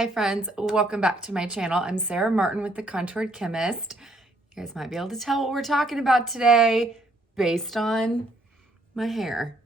Hi friends, welcome back to my channel. I'm Sarah Martin with The Contoured Chemist. You guys might be able to tell what we're talking about today based on my hair.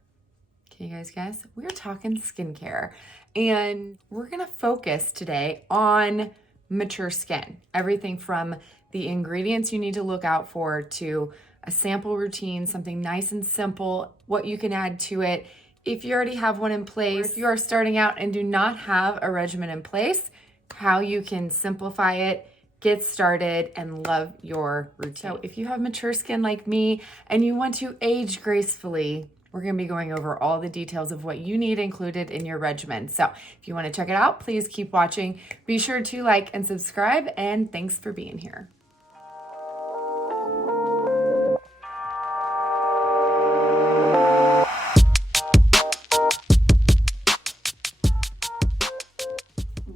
Can you guys guess? We're talking skincare, and we're gonna focus today on mature skin. Everything from the ingredients you need to look out for to a sample routine, something nice and simple, what you can add to it. If you already have one in place, if you are starting out and do not have a regimen in place, how you can simplify it, get started, and love your routine. So if you have mature skin like me and you want to age gracefully, we're gonna be going over all the details of what you need included in your regimen. So if you wanna check it out, please keep watching. Be sure to like and subscribe, and thanks for being here.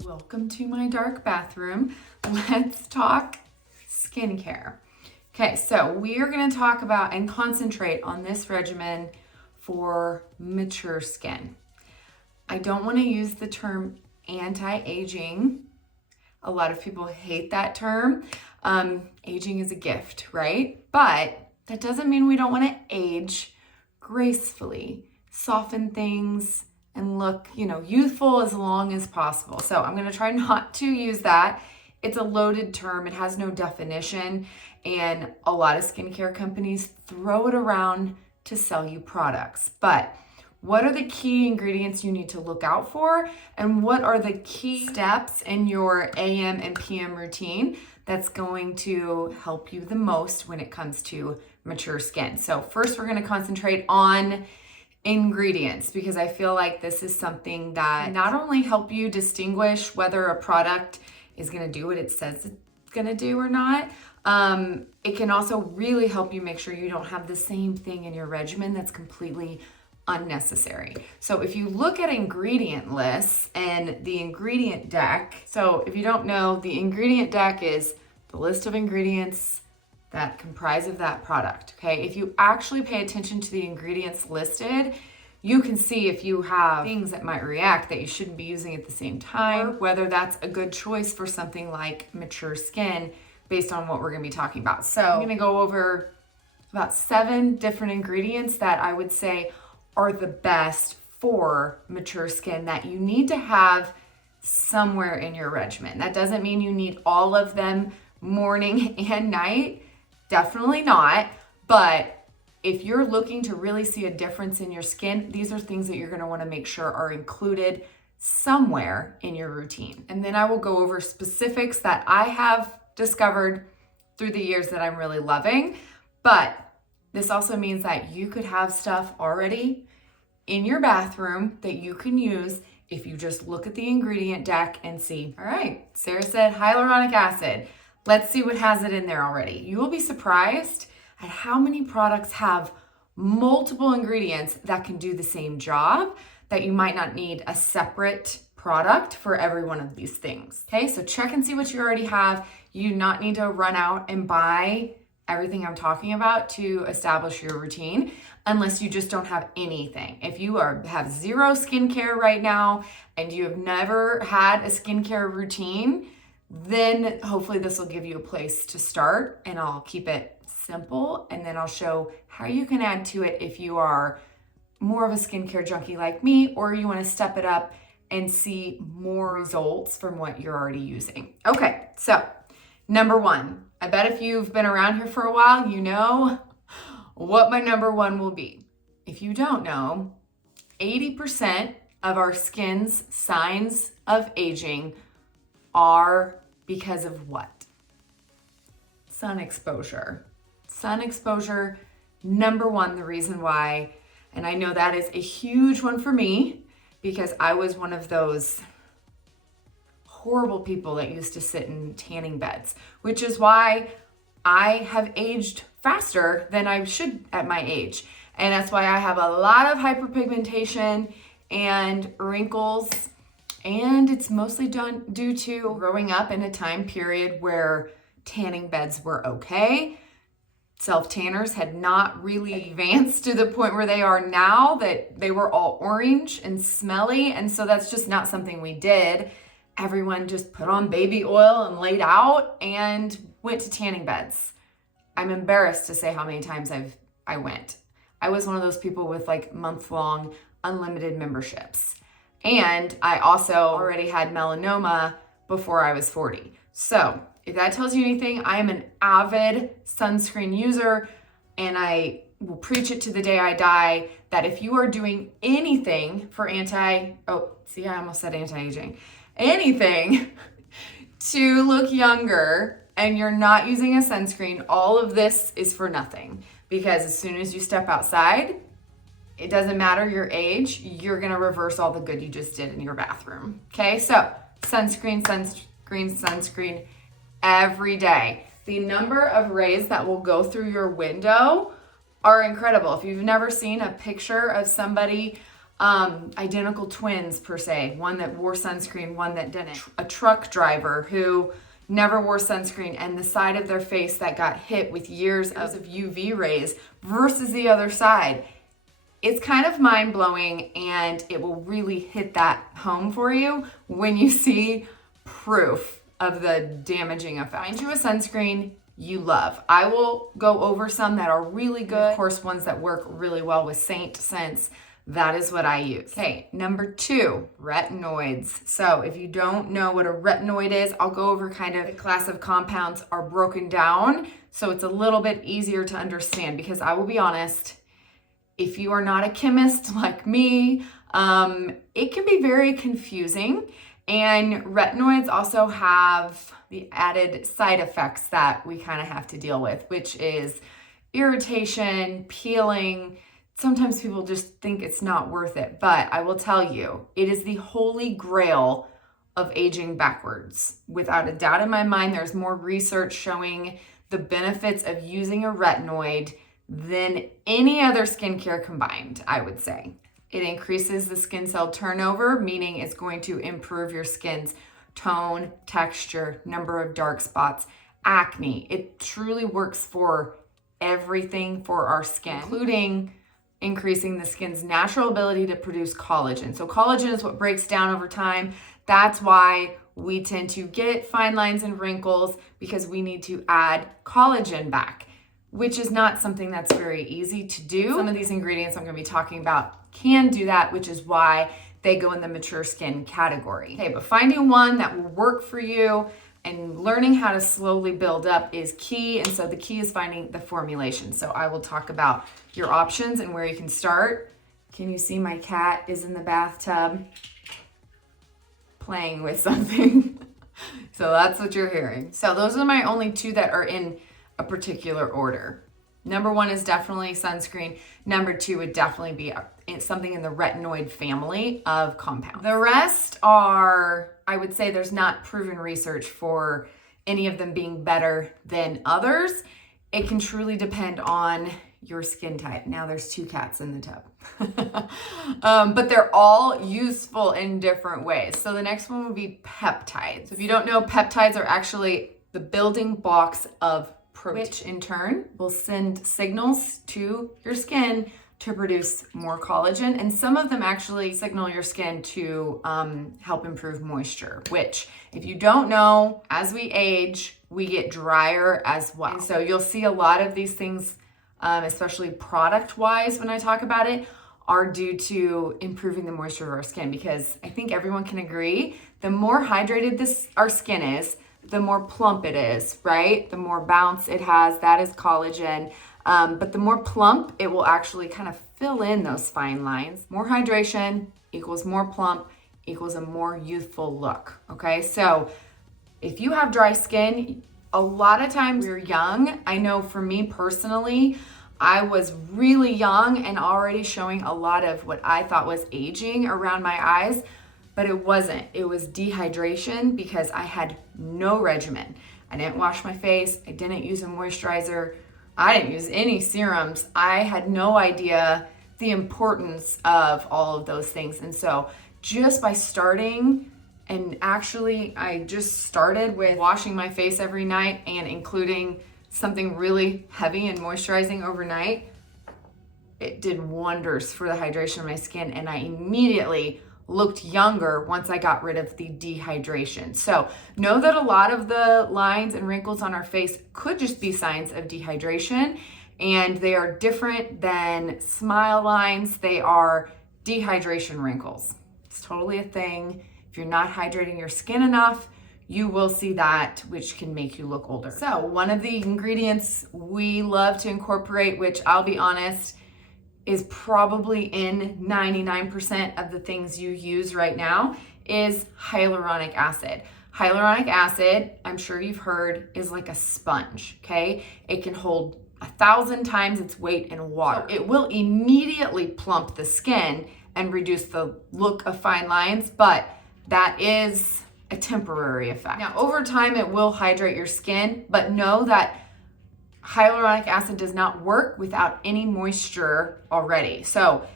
Welcome to my dark bathroom. Let's talk skincare. Okay, so we are going to talk about and concentrate on this regimen for mature skin. I don't want to use the term anti-aging. A lot of people hate that term. Aging is a gift, right? But that doesn't mean we don't want to age gracefully, soften things, and look, youthful as long as possible. So I'm gonna try not to use that. It's a loaded term, it has no definition, and a lot of skincare companies throw it around to sell you products. But what are the key ingredients you need to look out for? And what are the key steps in your AM and PM routine that's going to help you the most when it comes to mature skin? So first we're gonna concentrate on ingredients, because I feel like this is something that not only help you distinguish whether a product is going to do what it says it's going to do or not, it can also really help you make sure you don't have the same thing in your regimen that's completely unnecessary. So if you look at ingredient lists and the ingredient deck, so if you don't know, the ingredient deck is the list of ingredients that comprise of that product, okay? If you actually pay attention to the ingredients listed, you can see if you have things that might react that you shouldn't be using at the same time, or whether that's a good choice for something like mature skin based on what we're gonna be talking about. So I'm gonna go over about 7 different ingredients that I would say are the best for mature skin that you need to have somewhere in your regimen. That doesn't mean you need all of them morning and night. Definitely not, but if you're looking to really see a difference in your skin, these are things that you're gonna wanna make sure are included somewhere in your routine. And then I will go over specifics that I have discovered through the years that I'm really loving, but this also means that you could have stuff already in your bathroom that you can use if you just look at the ingredient deck and see, all right, Sarah said hyaluronic acid. Let's see what has it in there already. You will be surprised at how many products have multiple ingredients that can do the same job, that you might not need a separate product for every one of these things. Okay, so check and see what you already have. You do not need to run out and buy everything I'm talking about to establish your routine unless you just don't have anything. If you have zero skincare right now and you have never had a skincare routine, then hopefully this will give you a place to start, and I'll keep it simple, and then I'll show how you can add to it if you are more of a skincare junkie like me, or you want to step it up and see more results from what you're already using. Okay, so number 1, I bet if you've been around here for a while, you know what my number 1 will be. If you don't know, 80% of our skin's signs of aging are because of what? Sun exposure. Sun exposure, number 1, the reason why, and I know that is a huge one for me because I was one of those horrible people that used to sit in tanning beds, which is why I have aged faster than I should at my age. And that's why I have a lot of hyperpigmentation and wrinkles. And it's mostly due to growing up in a time period where tanning beds were okay. Self-tanners had not really advanced to the point where they are now, that they were all orange and smelly. And so that's just not something we did everyone just put on baby oil and laid out and went to tanning beds. I'm embarrassed to say how many times I went. I was one of those people with like month-long unlimited memberships. And I also already had melanoma before I was 40. So if that tells you anything, I am an avid sunscreen user, and I will preach it to the day I die that if you are doing anything for I almost said anti-aging, anything to look younger and you're not using a sunscreen, all of this is for nothing. Because as soon as you step outside, it doesn't matter your age, you're gonna reverse all the good you just did in your bathroom. Okay, so sunscreen, sunscreen, sunscreen every day. The number of rays that will go through your window are incredible. If you've never seen a picture of somebody, identical twins per se, one that wore sunscreen, one that didn't, a truck driver who never wore sunscreen and the side of their face that got hit with years of UV rays versus the other side, it's kind of mind-blowing, and it will really hit that home for you when you see proof of the damaging effect. Find you a sunscreen you love. I will go over some that are really good. Of course, ones that work really well with Seint, since that is what I use. Okay, number 2, retinoids. So if you don't know what a retinoid is, I'll go over kind of the class of compounds are broken down so it's a little bit easier to understand, because I will be honest, if you are not a chemist like me, it can be very confusing. And retinoids also have the added side effects that we kind of have to deal with, which is irritation, peeling. Sometimes people just think it's not worth it, but I will tell you, it is the holy grail of aging backwards. Without a doubt in my mind, there's more research showing the benefits of using a retinoid than any other skincare combined, I would say. It increases the skin cell turnover, meaning it's going to improve your skin's tone, texture, number of dark spots, acne. It truly works for everything for our skin, including increasing the skin's natural ability to produce collagen. So collagen is what breaks down over time. That's why we tend to get fine lines and wrinkles, because we need to add collagen back, which is not something that's very easy to do. Some of these ingredients I'm going to be talking about can do that, which is why they go in the mature skin category. Okay, but finding one that will work for you and learning how to slowly build up is key. And so the key is finding the formulation. So I will talk about your options and where you can start. Can you see my cat is in the bathtub playing with something? So that's what you're hearing. So those are my only 2 that are in a particular order. Number 1 is definitely sunscreen. Number 2 would definitely be something in the retinoid family of compounds. The rest are, I would say there's not proven research for any of them being better than others. It can truly depend on your skin type. Now there's 2 cats in the tub. But they're all useful in different ways. So the next one would be peptides. So if you don't know, peptides are actually the building blocks of protein, which in turn will send signals to your skin to produce more collagen. And some of them actually signal your skin to help improve moisture, which if you don't know, as we age, we get drier as well. And so you'll see a lot of these things, especially product-wise when I talk about it, are due to improving the moisture of our skin, because I think everyone can agree, the more hydrated our skin is, the more plump it is, right? The more bounce it has, that is collagen. But the more plump, it will actually kind of fill in those fine lines. More hydration equals more plump equals a more youthful look, okay? So if you have dry skin, a lot of times you're young. I know for me personally, I was really young and already showing a lot of what I thought was aging around my eyes, but it wasn't. It was dehydration because I had no regimen. I didn't wash my face. I didn't use a moisturizer. I didn't use any serums. I had no idea the importance of all of those things. And so just by starting, and actually I just started with washing my face every night and including something really heavy and moisturizing overnight, it did wonders for the hydration of my skin. And I immediately looked younger once I got rid of the dehydration. So know that a lot of the lines and wrinkles on our face could just be signs of dehydration, and they are different than smile lines. They are dehydration wrinkles. It's totally a thing. If you're not hydrating your skin enough, you will see that, which can make you look older. So one of the ingredients we love to incorporate, which I'll be honest, is probably in 99% of the things you use right now, is hyaluronic acid. Hyaluronic acid, I'm sure you've heard, is like a sponge, okay? It can hold 1,000 times its weight in water. So it will immediately plump the skin and reduce the look of fine lines, but that is a temporary effect. Now, over time, it will hydrate your skin, but know that hyaluronic acid does not work without any moisture already. So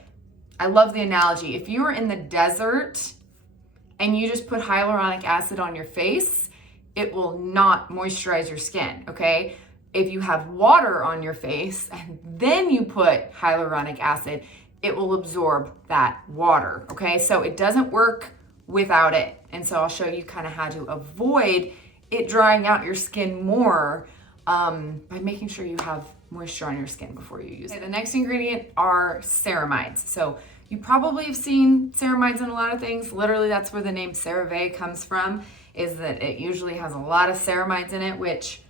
I love the analogy. If you were in the desert and you just put hyaluronic acid on your face, it will not moisturize your skin, okay? If you have water on your face and then you put hyaluronic acid, it will absorb that water, okay? So it doesn't work without it. And so I'll show you kind of how to avoid it drying out your skin more by making sure you have moisture on your skin before you use it. The next ingredient are ceramides. So you probably have seen ceramides in a lot of things. Literally, that's where the name CeraVe comes from, is that it usually has a lot of ceramides in it, which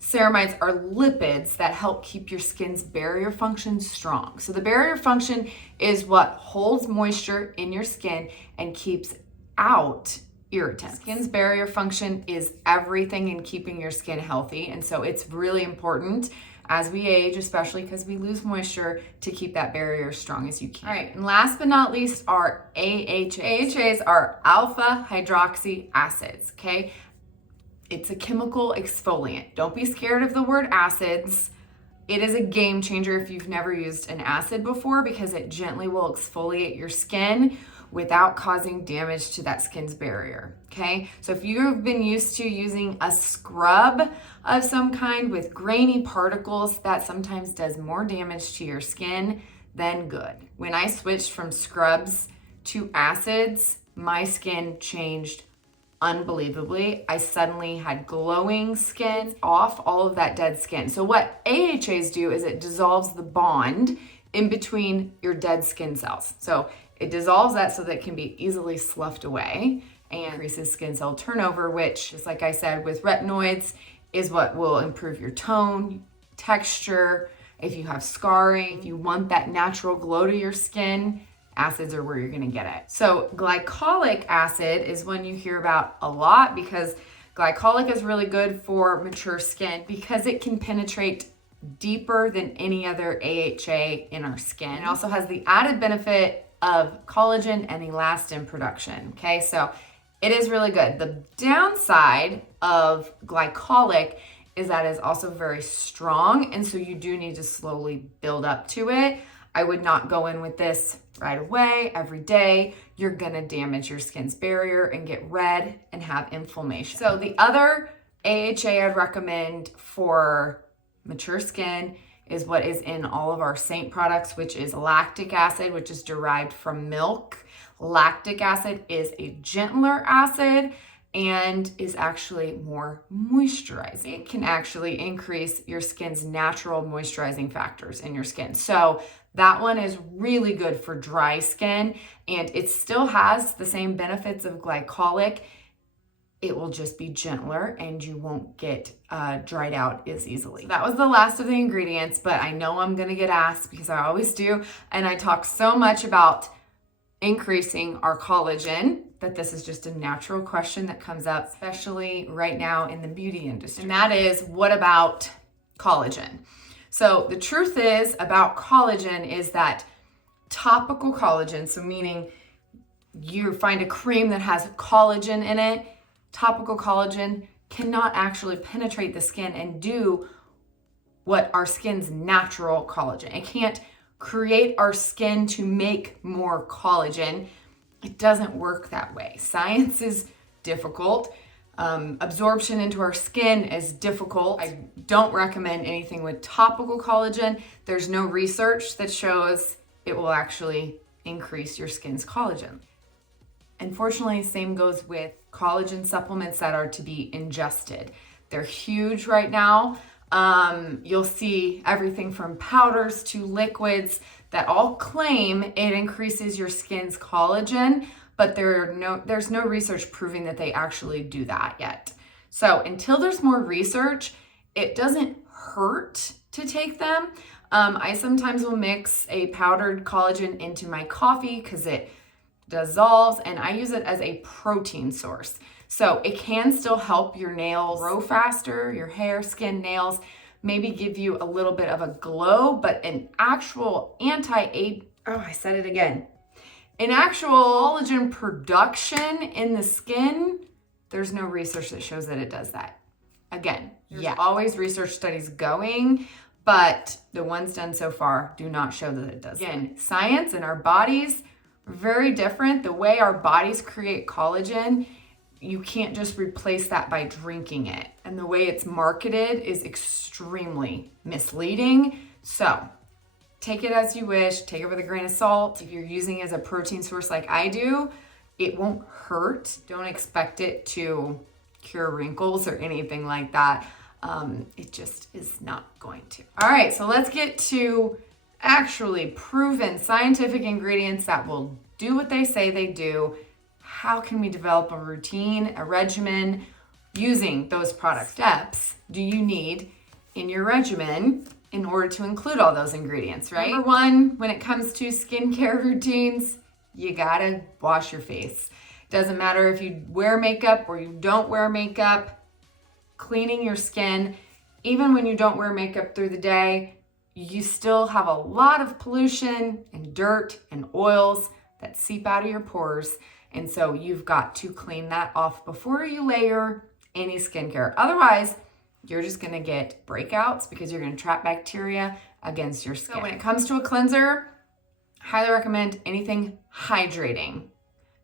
ceramides are lipids that help keep your skin's barrier function strong. So the barrier function is what holds moisture in your skin and keeps out irritants. Skin's barrier function is everything in keeping your skin healthy, and so it's really important as we age, especially because we lose moisture, to keep that barrier as strong as you can. All right, and last but not least are AHAs. AHAs are alpha hydroxy acids, okay? It's a chemical exfoliant. Don't be scared of the word acids. It is a game changer if you've never used an acid before, because it gently will exfoliate your skin without causing damage to that skin's barrier, okay? So if you've been used to using a scrub of some kind with grainy particles, that sometimes does more damage to your skin than good. When I switched from scrubs to acids, my skin changed unbelievably. I suddenly had glowing skin, off all of that dead skin. So what AHAs do is it dissolves the bond in between your dead skin cells. So it dissolves that so that it can be easily sloughed away and increases skin cell turnover, which, just like I said, with retinoids, is what will improve your tone, texture. If you have scarring, if you want that natural glow to your skin, acids are where you're gonna get it. So glycolic acid is one you hear about a lot, because glycolic is really good for mature skin because it can penetrate deeper than any other AHA in our skin. It also has the added benefit of collagen and elastin production, okay? So it is really good. The downside of glycolic is that it's also very strong, and so you do need to slowly build up to it. I would not go in with this right away, every day. You're gonna damage your skin's barrier and get red and have inflammation. So the other AHA I'd recommend for mature skin is what is in all of our Seint products, which is lactic acid, which is derived from milk. Lactic acid is a gentler acid and is actually more moisturizing. It can actually increase your skin's natural moisturizing factors in your skin. So that one is really good for dry skin, and it still has the same benefits of glycolic. It will just be gentler and you won't get dried out as easily. So that was the last of the ingredients, but I know I'm gonna get asked, because I always do, and I talk so much about increasing our collagen, that this is just a natural question that comes up, especially right now in the beauty industry. And that is, what about collagen? So the truth is about collagen is that topical collagen, so meaning you find a cream that has collagen in it, topical collagen cannot actually penetrate the skin and do what our skin's natural collagen. It can't create our skin to make more collagen. It doesn't work that way. Science is difficult. Absorption into our skin is difficult. I don't recommend anything with topical collagen. There's no research that shows it will actually increase your skin's collagen. Unfortunately, same goes with collagen supplements that are to be ingested. They're huge right now. You'll see everything from powders to liquids that all claim it increases your skin's collagen, but there's no research proving that they actually do that yet. So until there's more research, it doesn't hurt to take them. I sometimes will mix a powdered collagen into my coffee because it dissolves, and I use it as a protein source. So it can still help your nails grow faster, your hair, skin, nails, maybe give you a little bit of a glow, but an actual an actual collagen production in the skin, there's no research that shows that it does that. Again, there's always research studies going, but the ones done so far do not show that it does. Again, science and our bodies are very different. The way our bodies create collagen, you can't just replace that by drinking it. And the way it's marketed is extremely misleading. So take it as you wish, take it with a grain of salt. If you're using it as a protein source like I do, it won't hurt. Don't expect it to cure wrinkles or anything like that. It just is not going to. All right, so let's get to actually proven scientific ingredients that will do what they say they do. How can we develop a routine, a regimen using those product steps do you need in your regimen in order to include all those ingredients, right? Number one, when it comes to skincare routines, you gotta wash your face. Doesn't matter if you wear makeup or you don't wear makeup, cleaning your skin, even when you don't wear makeup through the day, you still have a lot of pollution and dirt and oils that seep out of your pores. And so you've got to clean that off before you layer any skincare. Otherwise, you're just gonna get breakouts because you're gonna trap bacteria against your skin. So when it comes to a cleanser, highly recommend anything hydrating.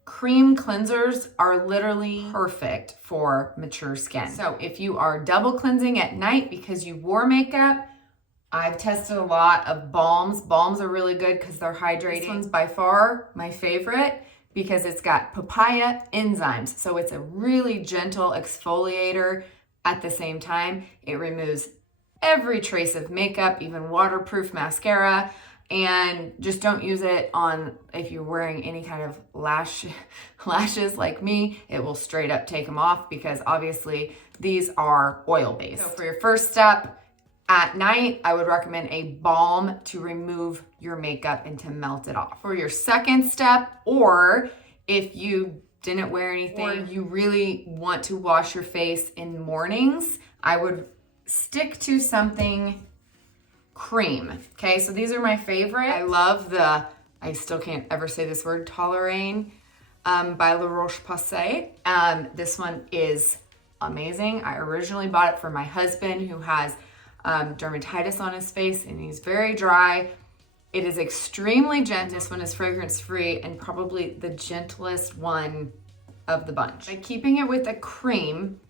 Cream cleansers are literally perfect for mature skin. So if you are double cleansing at night because you wore makeup, I've tested a lot of balms. Balms are really good because they're hydrating. This one's by far my favorite because it's got papaya enzymes. So it's a really gentle exfoliator. At the same time, it removes every trace of makeup, even waterproof mascara. And just don't use it on if you're wearing any kind of lashes like me. It will straight up take them off because obviously these are oil-based. So for your first step at night, I would recommend a balm to remove your makeup and to melt it off. For your second step, or if you didn't wear anything, or you really want to wash your face in mornings, I would stick to something cream. Okay, so these are my favorite. I love I still can't ever say this word, Toleraine by La Roche-Posay. This one is amazing. I originally bought it for my husband who has dermatitis on his face and he's very dry. It is extremely gentle. This one is fragrance free and probably the gentlest one of the bunch. By keeping it with a cream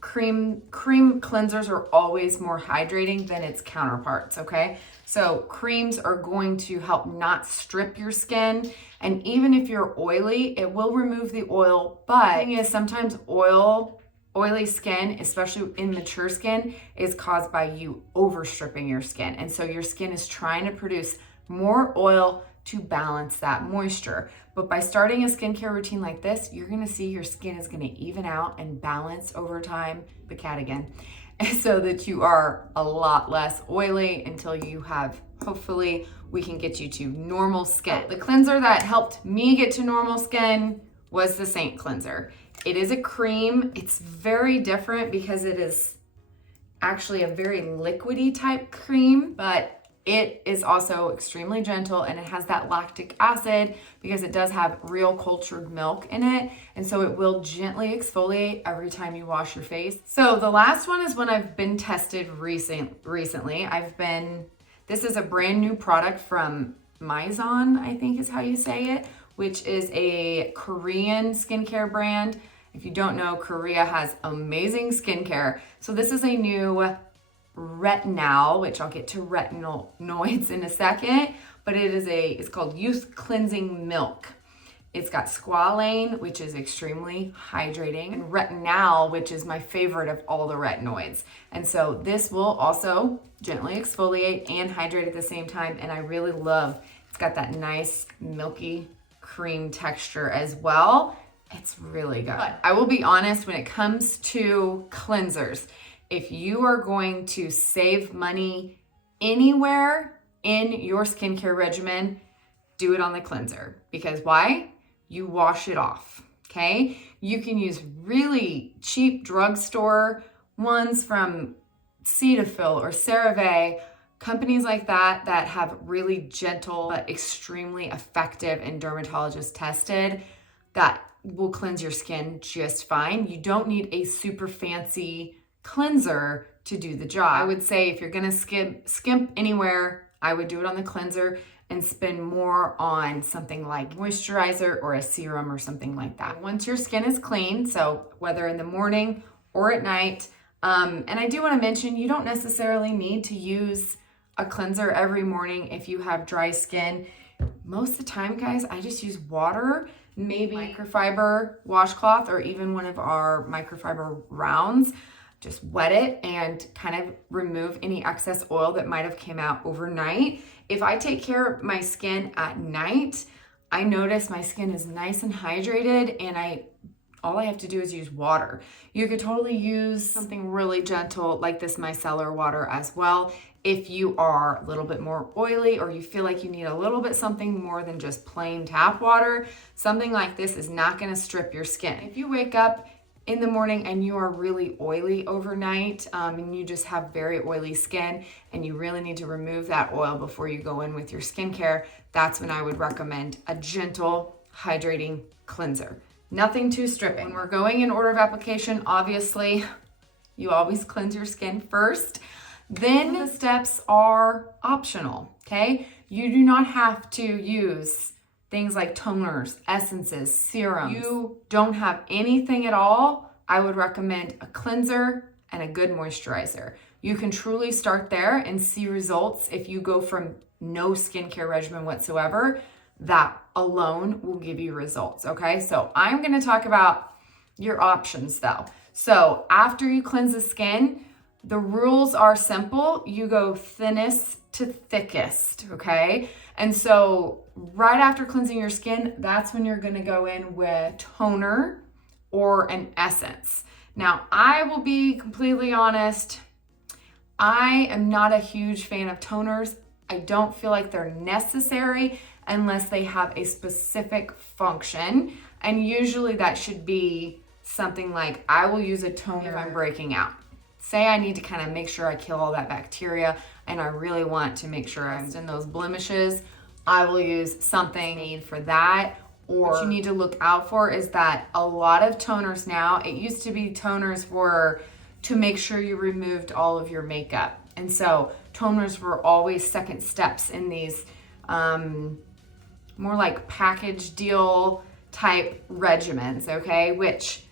cleansers are always more hydrating than its counterparts, okay? So creams are going to help not strip your skin, and even if you're oily, it will remove the oil, but the thing is sometimes oily skin, especially in mature skin, is caused by you overstripping your skin, and so your skin is trying to produce more oil to balance that moisture. But by starting a skincare routine like this, you're gonna see your skin is gonna even out and balance over time, the cat again, so that you are a lot less oily until you have, hopefully, we can get you to normal skin. The cleanser that helped me get to normal skin was the Seint cleanser. It is a cream. It's very different because it is actually a very liquidy type cream, but it is also extremely gentle and it has that lactic acid because it does have real cultured milk in it. And so it will gently exfoliate every time you wash your face. So the last one is one I've been tested recently. This is a brand new product from Mizon, I think is how you say it, which is a Korean skincare brand. If you don't know, Korea has amazing skincare. So this is a new Retinol, which I'll get to retinoids in a second, but it's called Youth Cleansing Milk. It's got squalane, which is extremely hydrating, and retinol, which is my favorite of all the retinoids. And so this will also gently exfoliate and hydrate at the same time. And I really love, it's got that nice milky cream texture as well. It's really good. But I will be honest, when it comes to cleansers, if you are going to save money anywhere in your skincare regimen, do it on the cleanser. Because why? You wash it off, okay? You can use really cheap drugstore ones from Cetaphil or CeraVe, companies like that that have really gentle but extremely effective and dermatologist tested that will cleanse your skin just fine. You don't need a super fancy cleanser to do the job. I would say if you're gonna skimp anywhere, I would do it on the cleanser and spend more on something like moisturizer or a serum or something like that. Once your skin is clean, so whether in the morning or at night, and I do want to mention, you don't necessarily need to use a cleanser every morning if you have dry skin. Most of the time, guys, I just use water, maybe microfiber washcloth, or even one of our microfiber rounds. Just wet it and kind of remove any excess oil that might have came out overnight. If I take care of my skin at night, I notice my skin is nice and hydrated, and all I have to do is use water. You could totally use something really gentle like this micellar water as well if you are a little bit more oily or you feel like you need a little bit something more than just plain tap water. Something like this is not gonna strip your skin. If you wake up in the morning and you are really oily overnight, and you just have very oily skin and you really need to remove that oil before you go in with your skincare, that's when I would recommend a gentle hydrating cleanser. Nothing too stripping. When we're going in order of application, obviously you always cleanse your skin first. Then the steps are optional, okay? You do not have to use things like toners, essences, serums. You don't have anything at all, I would recommend a cleanser and a good moisturizer. You can truly start there and see results if you go from no skincare regimen whatsoever. That alone will give you results, okay? So I'm gonna talk about your options though. So after you cleanse the skin, the rules are simple. You go thinnest to thickest, okay? And so right after cleansing your skin, that's when you're gonna go in with toner or an essence. Now, I will be completely honest, I am not a huge fan of toners. I don't feel like they're necessary unless they have a specific function. And usually that should be something like, I will use a toner if I'm breaking out. Say I need to kind of make sure I kill all that bacteria and I really want to make sure I'm in those blemishes, I will use something made for that. Or what you need to look out for is that a lot of toners now, it used to be toners were to make sure you removed all of your makeup. And so toners were always second steps in these more like package deal type regimens, okay? Which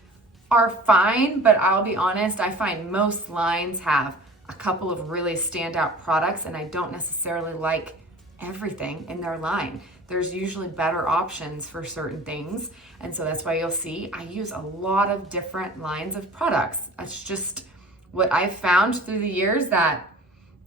are fine, but I'll be honest, I find most lines have a couple of really standout products, and I don't necessarily like everything in their line. There's usually better options for certain things, and so that's why you'll see I use a lot of different lines of products. That's just what I've found through the years, that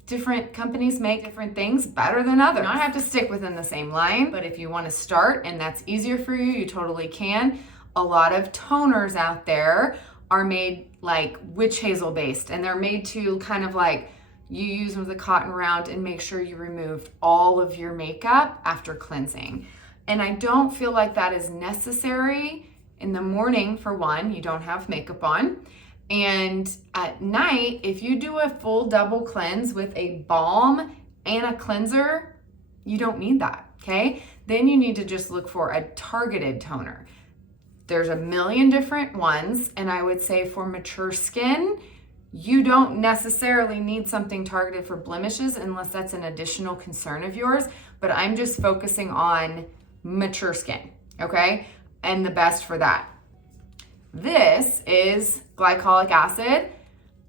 different companies make different things better than others. You don't have to stick within the same line, but if you want to start and that's easier for you, you totally can. A lot of toners out there are made like witch hazel based, and they're made to kind of like you use them with a cotton round and make sure you removed all of your makeup after cleansing. And I don't feel like that is necessary. In the morning, for one, you don't have makeup on. And at night, if you do a full double cleanse with a balm and a cleanser, you don't need that, okay? Then you need to just look for a targeted toner. There's a million different ones, and I would say for mature skin, you don't necessarily need something targeted for blemishes unless that's an additional concern of yours, but I'm just focusing on mature skin, okay? And the best for that. This is glycolic acid,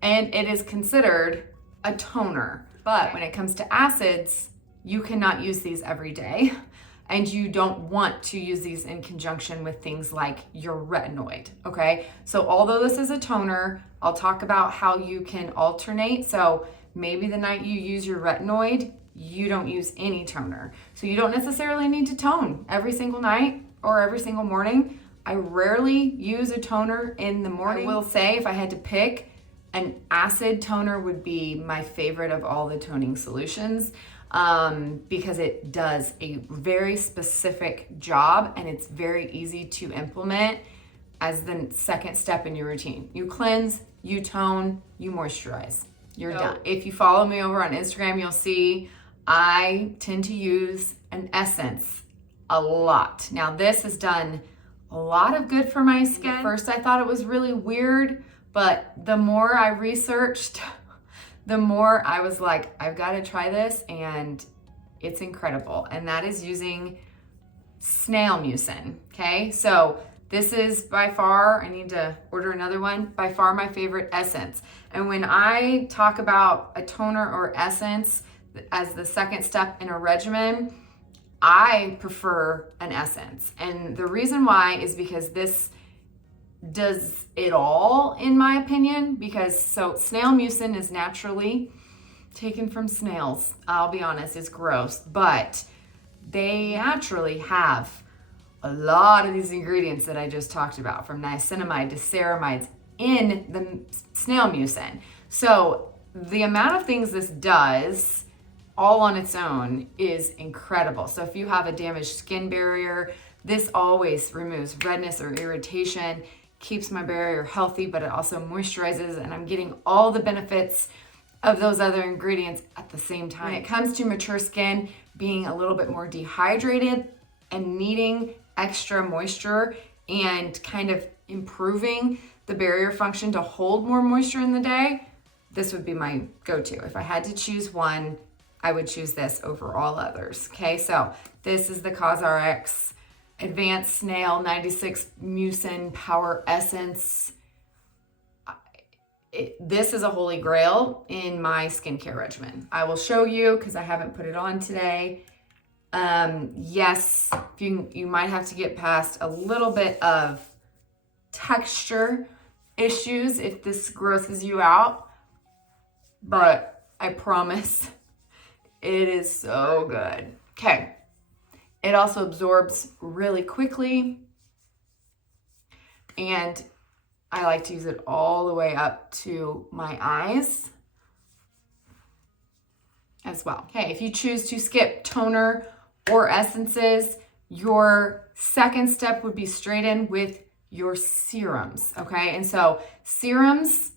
and it is considered a toner. But when it comes to acids, you cannot use these every day. and you don't want to use these in conjunction with things like your retinoid, okay? So although this is a toner, I'll talk about how you can alternate. So maybe the night you use your retinoid, you don't use any toner. So you don't necessarily need to tone every single night or every single morning. I rarely use a toner in the morning. I will say if I had to pick, an acid toner would be my favorite of all the toning solutions. Because it does a very specific job and it's very easy to implement as the second step in your routine. You cleanse, you tone, you moisturize. You're done. If you follow me over on Instagram, you'll see I tend to use an essence a lot. Now this has done a lot of good for my skin. At first I thought it was really weird, but the more I researched, the more I was like, I've got to try this, and it's incredible. And that is using snail mucin, okay? So this is by far, I need to order another one, by far my favorite essence. And when I talk about a toner or essence as the second step in a regimen, I prefer an essence. And the reason why is because this does it all, in my opinion, because so snail mucin is naturally taken from snails. I'll be honest, it's gross, but they naturally have a lot of these ingredients that I just talked about, from niacinamide to ceramides in the snail mucin. So the amount of things this does all on its own is incredible. So if you have a damaged skin barrier, this always removes redness or irritation, keeps my barrier healthy, but it also moisturizes, and I'm getting all the benefits of those other ingredients at the same time. When it comes to mature skin being a little bit more dehydrated and needing extra moisture and kind of improving the barrier function to hold more moisture in the day, this would be my go-to. If I had to choose one, I would choose this over all others, okay? So this is the CosRx Advanced Snail 96 Mucin Power Essence. This is a holy grail in my skincare regimen. I will show you because I haven't put it on today. Yes, you might have to get past a little bit of texture issues if this grosses you out, but I promise it is so good. Okay. It also absorbs really quickly, and I like to use it all the way up to my eyes as well. Okay, if you choose to skip toner or essences, your second step would be straight in with your serums, okay? And so serums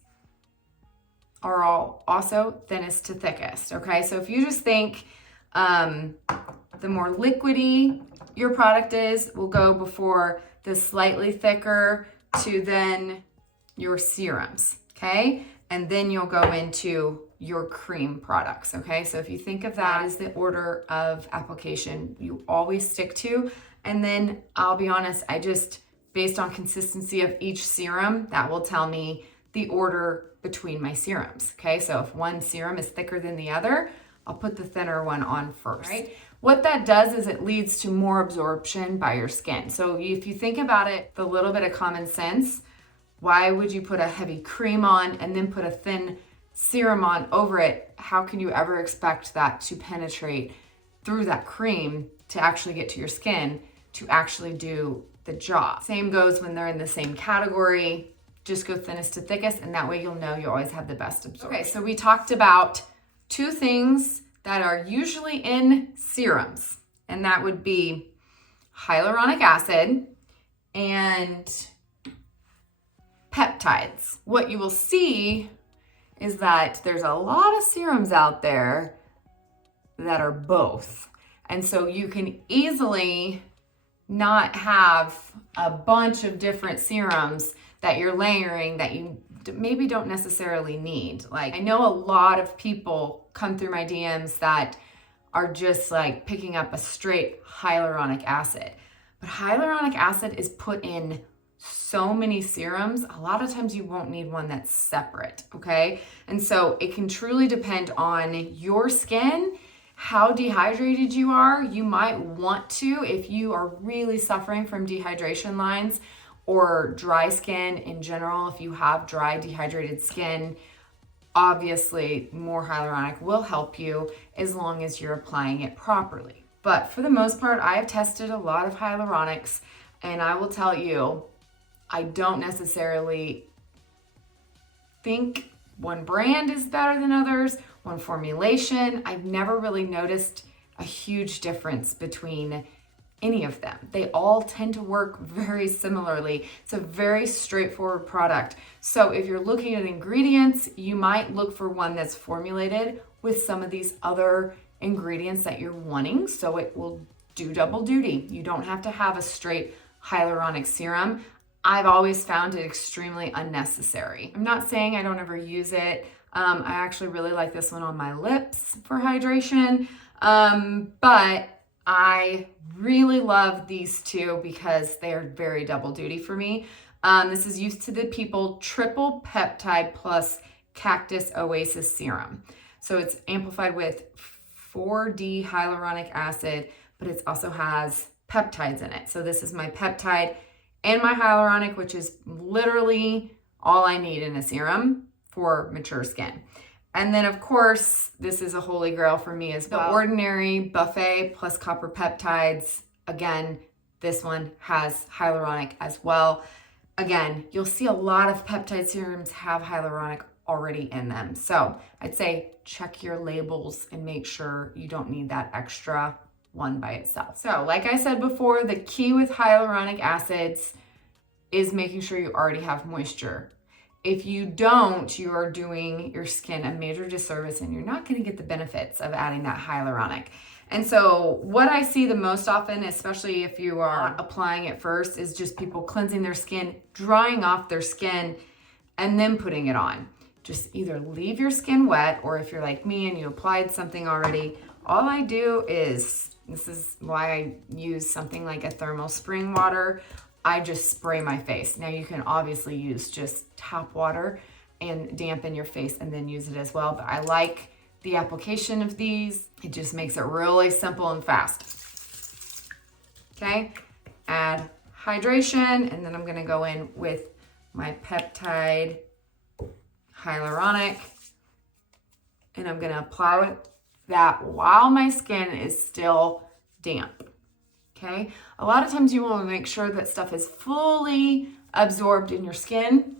are all also thinnest to thickest, okay? So if you just think the more liquidy your product is, will go before the slightly thicker to then your serums, okay? And then you'll go into your cream products, okay? So if you think of that as the order of application you always stick to, and then I'll be honest, I just, based on consistency of each serum, that will tell me the order between my serums, okay? So if one serum is thicker than the other, I'll put the thinner one on first, right? What that does is it leads to more absorption by your skin. So if you think about it, the little bit of common sense, why would you put a heavy cream on and then put a thin serum on over it? How can you ever expect that to penetrate through that cream to actually get to your skin to actually do the job? Same goes when they're in the same category. Just go thinnest to thickest, and that way you'll know you always have the best absorption. Okay, so we talked about two things that are usually in serums, and that would be hyaluronic acid and peptides. What you will see is that there's a lot of serums out there that are both. And so you can easily not have a bunch of different serums that you're layering that you maybe don't necessarily need. Like, I know a lot of people come through my DMs that are just like picking up a straight hyaluronic acid. But hyaluronic acid is put in so many serums, a lot of times you won't need one that's separate, okay? And so it can truly depend on your skin how dehydrated you are. You might want to, if you are really suffering from dehydration lines or dry skin in general, if you have dry, dehydrated skin, obviously more hyaluronic will help you as long as you're applying it properly. But for the most part, I have tested a lot of hyaluronics, and I will tell you, I don't necessarily think one brand is better than others, one formulation. I've never really noticed a huge difference between any of them. They all tend to work very similarly. It's a very straightforward product. So if you're looking at ingredients, you might look for one that's formulated with some of these other ingredients that you're wanting, so it will do double duty. You don't have to have a straight hyaluronic serum. I've always found it extremely unnecessary. I'm not saying I don't ever use it. I actually really like this one on my lips for hydration, but I really love these two because they are very double duty for me. This is Used to the People Triple Peptide Plus Cactus Oasis Serum. So it's amplified with 4D hyaluronic acid, but it also has peptides in it. So this is my peptide and my hyaluronic, which is literally all I need in a serum for mature skin. And then of course, this is a holy grail for me as well. The Ordinary Buffet plus Copper Peptides. Again, this one has hyaluronic as well. Again, you'll see a lot of peptide serums have hyaluronic already in them. So I'd say check your labels and make sure you don't need that extra one by itself. So like I said before, the key with hyaluronic acids is making sure you already have moisture. If you don't, you are doing your skin a major disservice and you're not going to get the benefits of adding that hyaluronic. And so what I see the most often, especially if you are applying it first, is just people cleansing their skin, drying off their skin, and then putting it on. Just either leave your skin wet, or if you're like me and you applied something already, all I do is, this is why I use something like a thermal spring water, I just spray my face. Now you can obviously use just tap water and dampen your face and then use it as well. But I like the application of these. It just makes it really simple and fast. Okay, add hydration, and then I'm gonna go in with my peptide hyaluronic, and I'm gonna apply that while my skin is still damp. Okay, a lot of times you want to make sure that stuff is fully absorbed in your skin,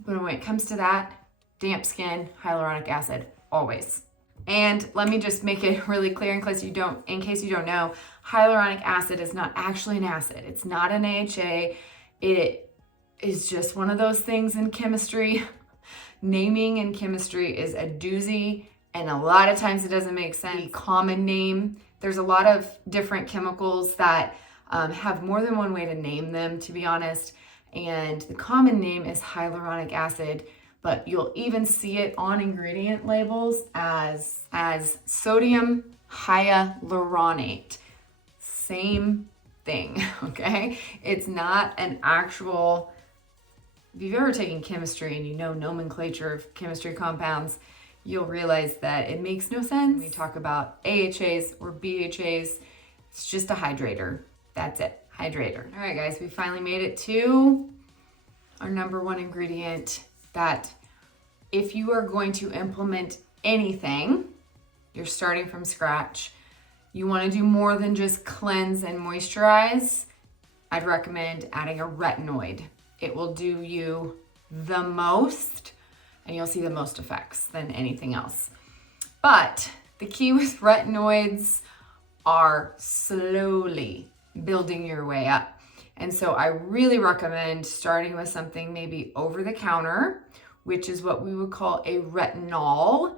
but when it comes to that, damp skin, hyaluronic acid, always. And let me just make it really clear in case you don't know, hyaluronic acid is not actually an acid. It's not an AHA. It is just one of those things in chemistry. Naming in chemistry is a doozy, and a lot of times it doesn't make sense. The common name, there's a lot of different chemicals that have more than one way to name them, to be honest. And the common name is hyaluronic acid, but you'll even see it on ingredient labels as sodium hyaluronate. Same thing, okay? It's not an actual, if you've ever taken chemistry and you know nomenclature of chemistry compounds, you'll realize that it makes no sense. When we talk about AHAs or BHAs, it's just a hydrator. That's it, hydrator. All right, guys, we finally made it to our number one ingredient that if you are going to implement anything, you're starting from scratch, you want to do more than just cleanse and moisturize, I'd recommend adding a retinoid. It will do you the most, and you'll see the most effects than anything else. But the key with retinoids are slowly building your way up. And so I really recommend starting with something maybe over the counter, which is what we would call a retinol,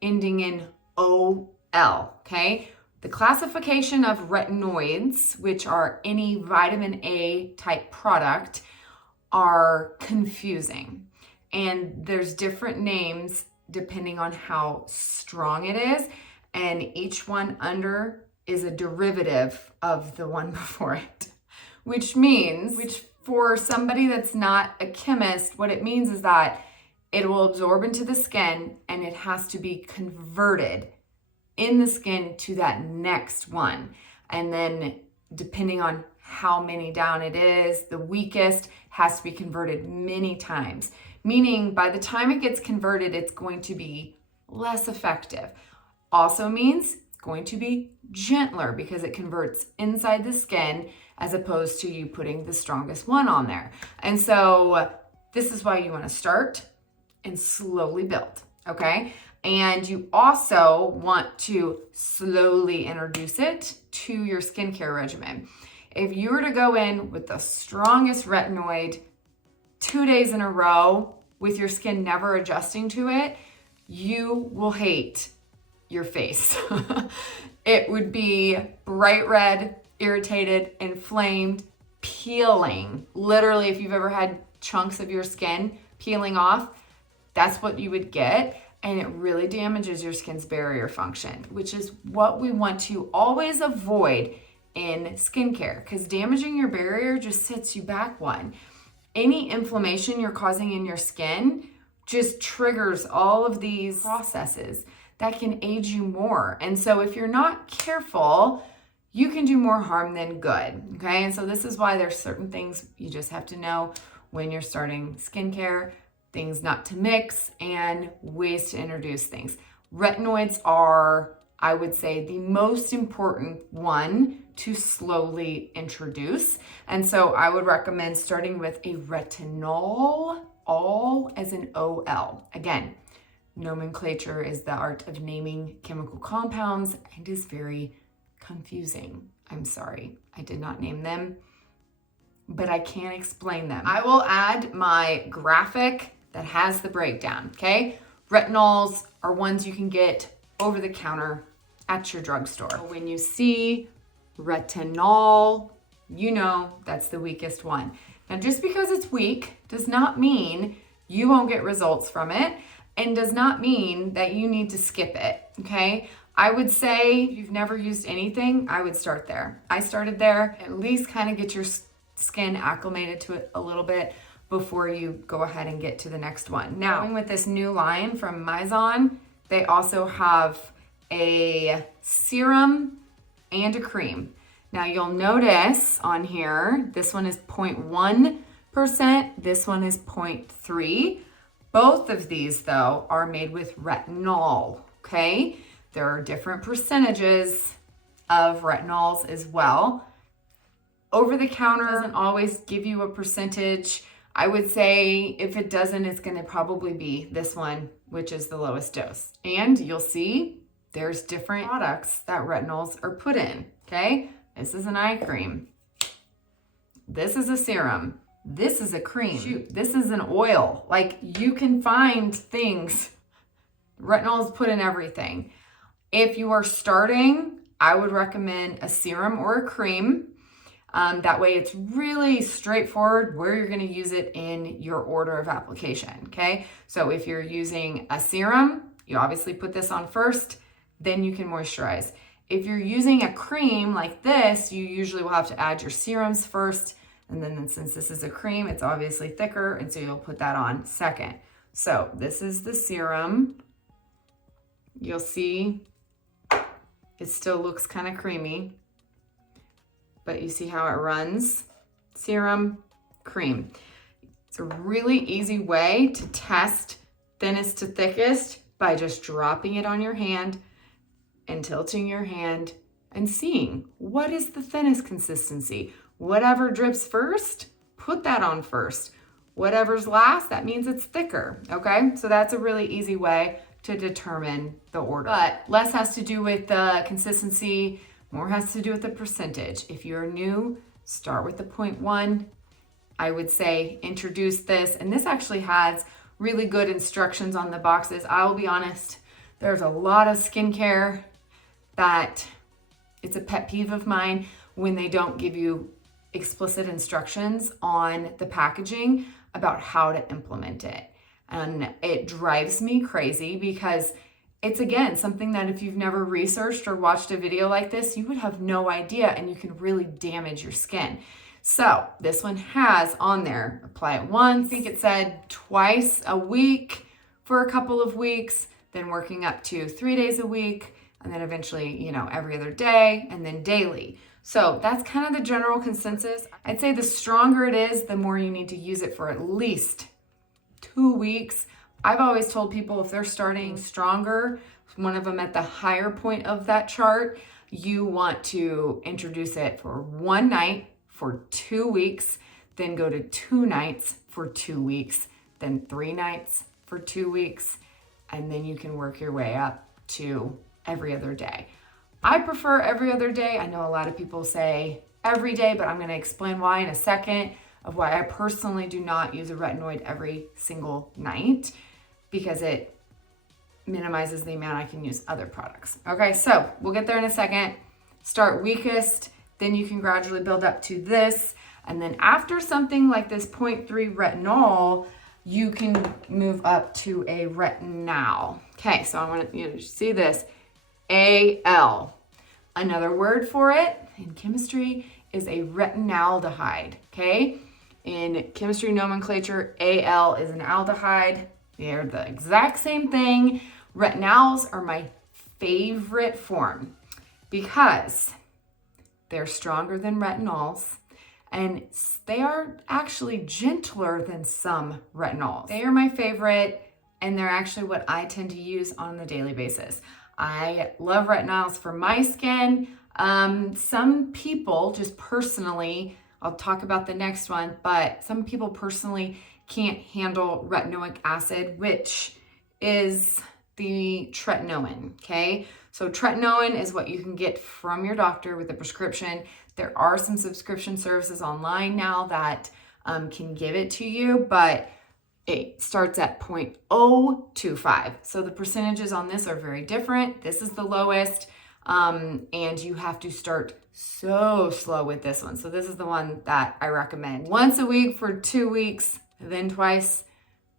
ending in OL, okay? The classification of retinoids, which are any vitamin A type product, are confusing. And there's different names depending on how strong it is. And each one under is a derivative of the one before it. Which for somebody that's not a chemist, what it means is that it will absorb into the skin and it has to be converted in the skin to that next one. And then depending on how many down it is, the weakest has to be converted many times. Meaning by the time it gets converted, it's going to be less effective. Also means it's going to be gentler because it converts inside the skin as opposed to you putting the strongest one on there. And so this is why you want to start and slowly build, okay? And you also want to slowly introduce it to your skincare regimen. If you were to go in with the strongest retinoid 2 days in a row with your skin never adjusting to it, you will hate your face. It would be bright red, irritated, inflamed, peeling. Literally, if you've ever had chunks of your skin peeling off, that's what you would get. And it really damages your skin's barrier function, which is what we want to always avoid in skincare, because damaging your barrier just sets you back one. Any inflammation you're causing in your skin just triggers all of these processes that can age you more. And so if you're not careful, you can do more harm than good, okay? And so this is why there's certain things you just have to know when you're starting skincare, things not to mix, and ways to introduce things. Retinoids are, I would say, the most important one to slowly introduce. And so I would recommend starting with a retinol, all as an OL. Again, nomenclature is the art of naming chemical compounds and is very confusing. I'm sorry, I did not name them, but I can explain them. I will add my graphic that has the breakdown, okay? Retinols are ones you can get over the counter at your drugstore. So when you see retinol, you know that's the weakest one. Now, just because it's weak does not mean you won't get results from it, and does not mean that you need to skip it, okay? I would say if you've never used anything, I would start there. I started there, at least kind of get your skin acclimated to it a little bit before you go ahead and get to the next one. Now, going with this new line from Maison, they also have a serum and a cream. Now you'll notice on here, this one is 0.1%, this one is 0.3%. Both of these though are made with retinol, okay? There are different percentages of retinols as well. Over the counter doesn't always give you a percentage. I would say if it doesn't, it's gonna probably be this one, which is the lowest dose. And you'll see there's different products that retinols are put in, okay? This is an eye cream. This is a serum. This is a cream. Shoot, this is an oil. Like, you can find things. Retinol is put in everything. If you are starting, I would recommend a serum or a cream. That way it's really straightforward where you're gonna use it in your order of application, okay? So if you're using a serum, you obviously put this on first, then you can moisturize. If you're using a cream like this, you usually will have to add your serums first, and then since this is a cream, it's obviously thicker, and so you'll put that on second. So this is the serum. You'll see it still looks kind of creamy, but you see how it runs? Serum, cream. It's a really easy way to test thinnest to thickest by just dropping it on your hand and tilting your hand and seeing what is the thinnest consistency. Whatever drips first, put that on first. Whatever's last, that means it's thicker, okay? So that's a really easy way to determine the order. But less has to do with the consistency, more has to do with the percentage. If you're new, start with the 0.1. I would say introduce this, and this actually has really good instructions on the boxes. I will be honest, there's a lot of skincare that it's a pet peeve of mine when they don't give you explicit instructions on the packaging about how to implement it. And it drives me crazy because it's, again, something that if you've never researched or watched a video like this, you would have no idea, and you can really damage your skin. So this one has on there, apply it once. I think it said twice a week for a couple of weeks, then working up to 3 days a week, and then eventually, you know, every other day, and then daily. So that's kind of the general consensus. I'd say the stronger it is, the more you need to use it for at least 2 weeks. I've always told people if they're starting stronger, one of them at the higher point of that chart, you want to introduce it for 1 night for 2 weeks, then go to 2 nights for 2 weeks, then 3 nights for 2 weeks, and then you can work your way up to every other day. I prefer every other day. I know a lot of people say every day, but I'm going to explain why in a second of why I personally do not use a retinoid every single night, because it minimizes the amount I can use other products. Okay, so we'll get there in a second. Start weakest, then you can gradually build up to this. And then after something like this 0.3 retinol, you can move up to a retinol. Okay, so I want you to see this, Al. Another word for it in chemistry is a retinaldehyde, okay? In chemistry nomenclature, Al is an aldehyde. They're the exact same thing. Retinols are my favorite form because they're stronger than retinols, and they are actually gentler than some retinols. They are my favorite, and they're actually what I tend to use on a daily basis. I love retinols for my skin. Some people just personally, I'll talk about the next one, but some people personally can't handle retinoic acid, which is the Tretinoin, okay? So Tretinoin is what you can get from your doctor with a prescription. There are some subscription services online now that can give it to you, but it starts at 0.025. So the percentages on this are very different. This is the lowest, and you have to start so slow with this one. So this is the one that I recommend. Once a week for 2 weeks, then twice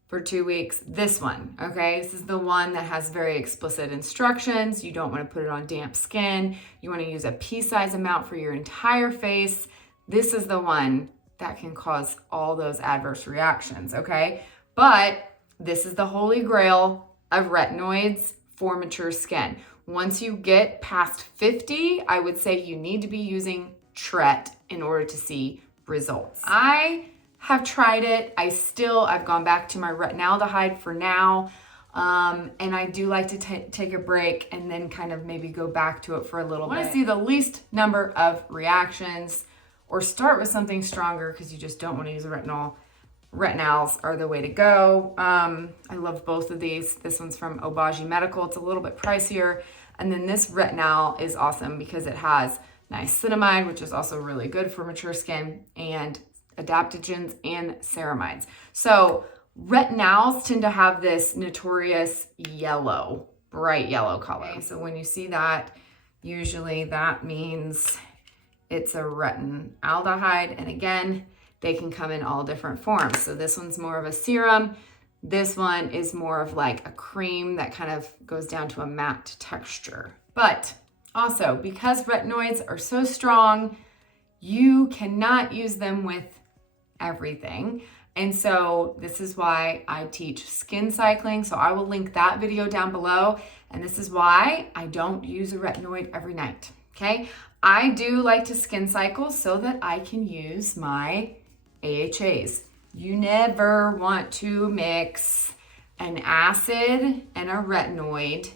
for 2 weeks. This one, okay? This is the one that has very explicit instructions. You don't want to put it on damp skin. You want to use a pea-size amount for your entire face. This is the one that can cause all those adverse reactions, okay? But this is the holy grail of retinoids for mature skin. Once you get past 50, I would say you need to be using Tret in order to see results. I have tried it. I've gone back to my retinaldehyde for now. And I do like to take a break and then kind of maybe go back to it for a little bit. I want to see the least number of reactions, or start with something stronger because you just don't want to use a retinol. Retinols are the way to go. I love both of these. This one's from Obagi Medical. It's a little bit pricier. And then this retinol is awesome because it has niacinamide, which is also really good for mature skin, and adaptogens and ceramides. So retinols tend to have this notorious yellow, bright yellow color. Okay, so when you see that, usually that means it's a retinaldehyde. And again, they can come in all different forms. So this one's more of a serum. This one is more of like a cream that kind of goes down to a matte texture. But also, because retinoids are so strong, you cannot use them with everything. And so this is why I teach skin cycling. So I will link that video down below. And this is why I don't use a retinoid every night, okay? I do like to skin cycle so that I can use my AHAs. You never want to mix an acid and a retinoid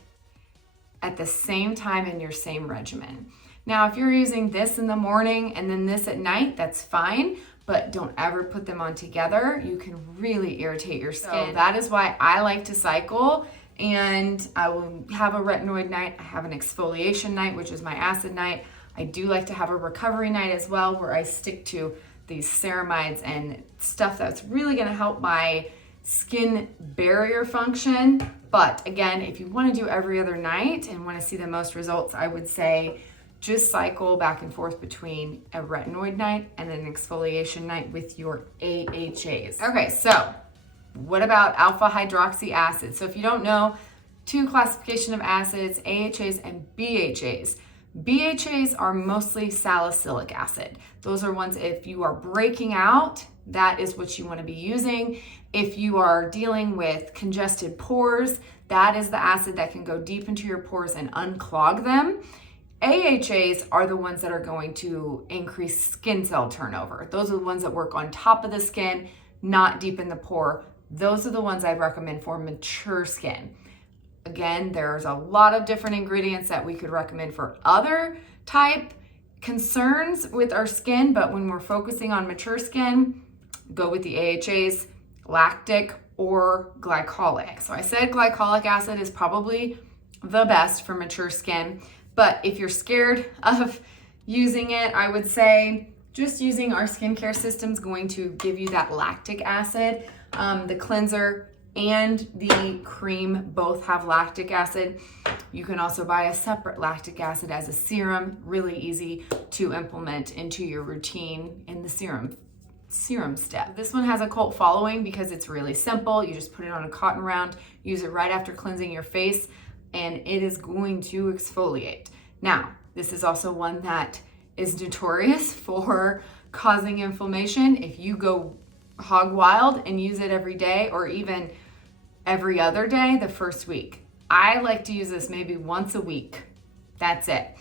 at the same time in your same regimen. Now, if you're using this in the morning and then this at night, that's fine, but don't ever put them on together. You can really irritate your skin. So that is why I like to cycle, and I will have a retinoid night. I have an exfoliation night, which is my acid night. I do like to have a recovery night as well, where I stick to these ceramides and stuff that's really gonna help my skin barrier function. But again, if you wanna do every other night and wanna see the most results, I would say just cycle back and forth between a retinoid night and an exfoliation night with your AHAs. Okay, so what about alpha hydroxy acid? So if you don't know, 2 classification of acids, AHAs and BHAs. BHAs are mostly salicylic acid. Those are ones, if you are breaking out, that is what you want to be using. If you are dealing with congested pores, that is the acid that can go deep into your pores and unclog them. AHAs are the ones that are going to increase skin cell turnover. Those are the ones that work on top of the skin, not deep in the pore. Those are the ones I'd recommend for mature skin. Again, there's a lot of different ingredients that we could recommend for other type concerns with our skin, but when we're focusing on mature skin, go with the AHAs, lactic or glycolic. So I said glycolic acid is probably the best for mature skin. But if you're scared of using it, I would say just using our skincare system is going to give you that lactic acid. The cleanser and the cream both have lactic acid. You can also buy a separate lactic acid as a serum, really easy to implement into your routine in the serum step. This one has a cult following because it's really simple. You just put it on a cotton round, use it right after cleansing your face, and it is going to exfoliate. Now, this is also one that is notorious for causing inflammation. If you go hog wild and use it every day or even every other day the first week, I like to use this maybe once a week. That's it.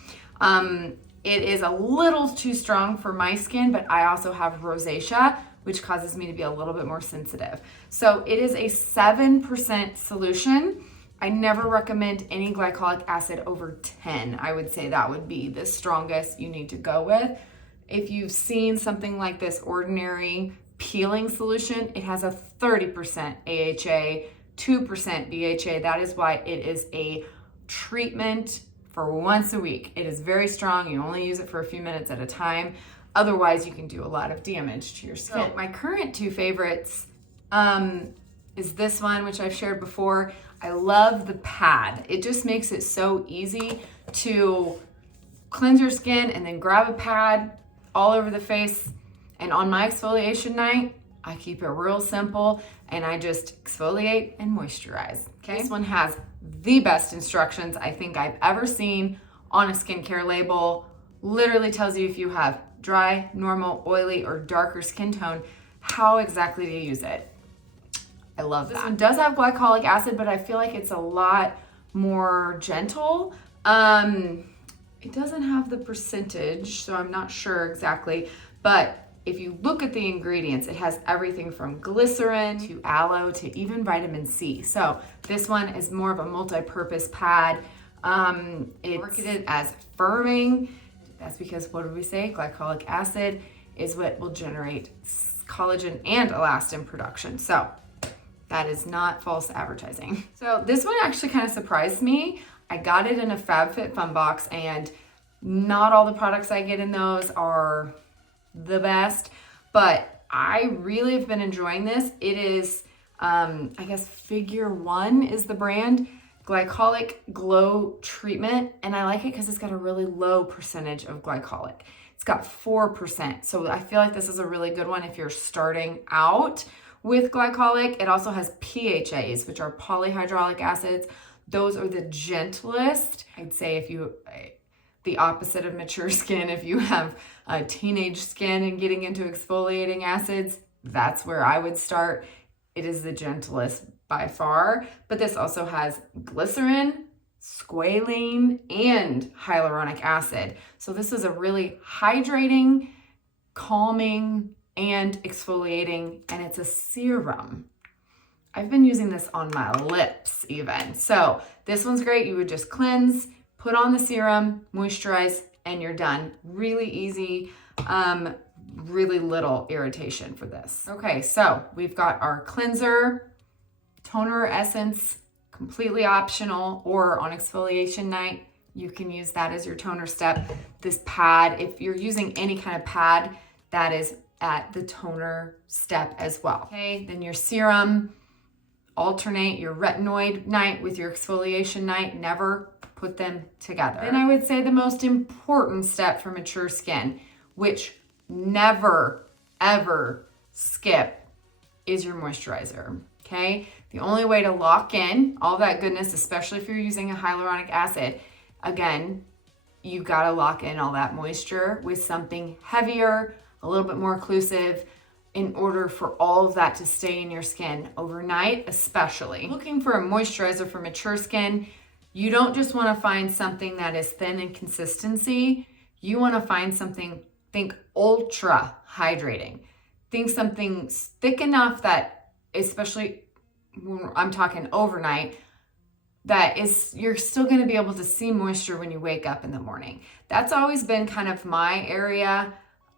It is a little too strong for my skin, but I also have rosacea, which causes me to be a little bit more sensitive. So it is a 7% solution. I never recommend any glycolic acid over 10. I would say that would be the strongest you need to go with. If you've seen something like this ordinary peeling solution, it has a 30% AHA, 2% BHA. That is why it is a treatment for once a week. It is very strong. You only use it for a few minutes at a time. Otherwise, you can do a lot of damage to your skin. So my current two favorites is this one, which I've shared before. I love the pad. It just makes it so easy to cleanse your skin and then grab a pad all over the face. And on my exfoliation night, I keep it real simple and I just exfoliate and moisturize. Okay. This one has the best instructions I think I've ever seen on a skincare label. Literally tells you if you have dry, normal, oily, or darker skin tone, how exactly to use it. I love that. This one does have glycolic acid, but I feel like it's a lot more gentle. It doesn't have the percentage, so I'm not sure exactly, but if you look at the ingredients, it has everything from glycerin to aloe to even vitamin C. So this one is more of a multi-purpose pad. It's marketed as firming. That's because, what did we say? Glycolic acid is what will generate collagen and elastin production. So that is not false advertising. So this one actually kind of surprised me. I got it in a FabFitFun box, and not all the products I get in those are the best, but I really have been enjoying this. It is, I guess Figure One is the brand, Glycolic Glow Treatment, and I like it because it's got a really low percentage of glycolic. It's got 4%, so I feel like this is a really good one if you're starting out with glycolic. It also has PHAs, which are polyhydrolic acids. Those are the gentlest. I'd say if you, the opposite of mature skin, if you have a teenage skin and getting into exfoliating acids, that's where I would start. It is the gentlest by far, but this also has glycerin, squalene, and hyaluronic acid. So this is a really hydrating, calming, and exfoliating, and it's a serum. I've been using this on my lips even. So this one's great. You would just cleanse, put on the serum, moisturize, and you're done. Really easy, really little irritation for this. Okay, so we've got our cleanser, toner, essence, completely optional, or on exfoliation night, you can use that as your toner step. This pad, if you're using any kind of pad, that is at the toner step as well. Okay, then your serum, alternate your retinoid night with your exfoliation night. Never put them together. Then I would say the most important step for mature skin, which never, ever skip, is your moisturizer, okay? The only way to lock in all that goodness, especially if you're using a hyaluronic acid, again, you gotta lock in all that moisture with something heavier, a little bit more occlusive. in order for all of that to stay in your skin overnight, especially. Looking for a moisturizer for mature skin, you don't just want to find something that is thin in consistency. You want to find something, think ultra hydrating. Think something thick enough that, especially when I'm talking overnight, that is, you're still going to be able to see moisture when you wake up in the morning. That's always been kind of my area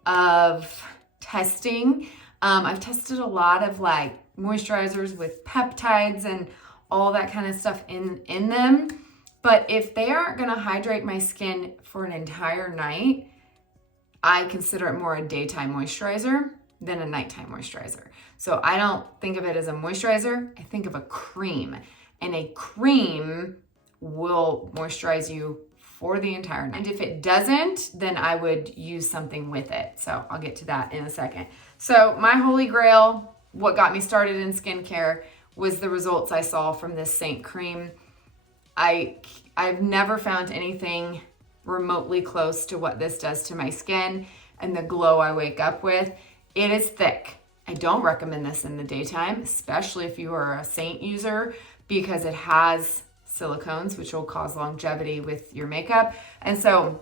of testing. I've tested a lot of like moisturizers with peptides and all that kind of stuff in them. But if they aren't going to hydrate my skin for an entire night, I consider it more a daytime moisturizer than a nighttime moisturizer. So I don't think of it as a moisturizer. I think of a cream. And a cream will moisturize you for the entire night. And if it doesn't, then I would use something with it. So I'll get to that in a second. So my holy grail, what got me started in skincare, was the results I saw from this Seint cream. I've never found anything remotely close to what this does to my skin and the glow I wake up with. It is thick. I don't recommend this in the daytime, especially if you are a Seint user, because it has silicones, which will cause longevity with your makeup. And so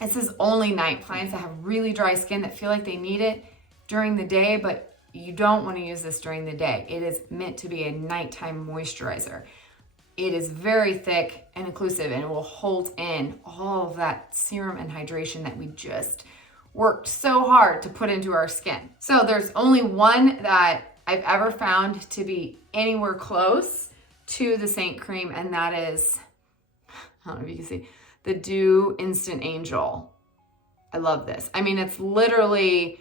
this is only night. Clients that have really dry skin that feel like they need it during the day, but you don't want to use this during the day. It is meant to be a nighttime moisturizer. It is very thick and occlusive, and it will hold in all of that serum and hydration that we just worked so hard to put into our skin. So there's only one that I've ever found to be anywhere close to the Seint cream, and that is, I don't know if you can see, the Dew Instant Angel. I love this. I mean, it's literally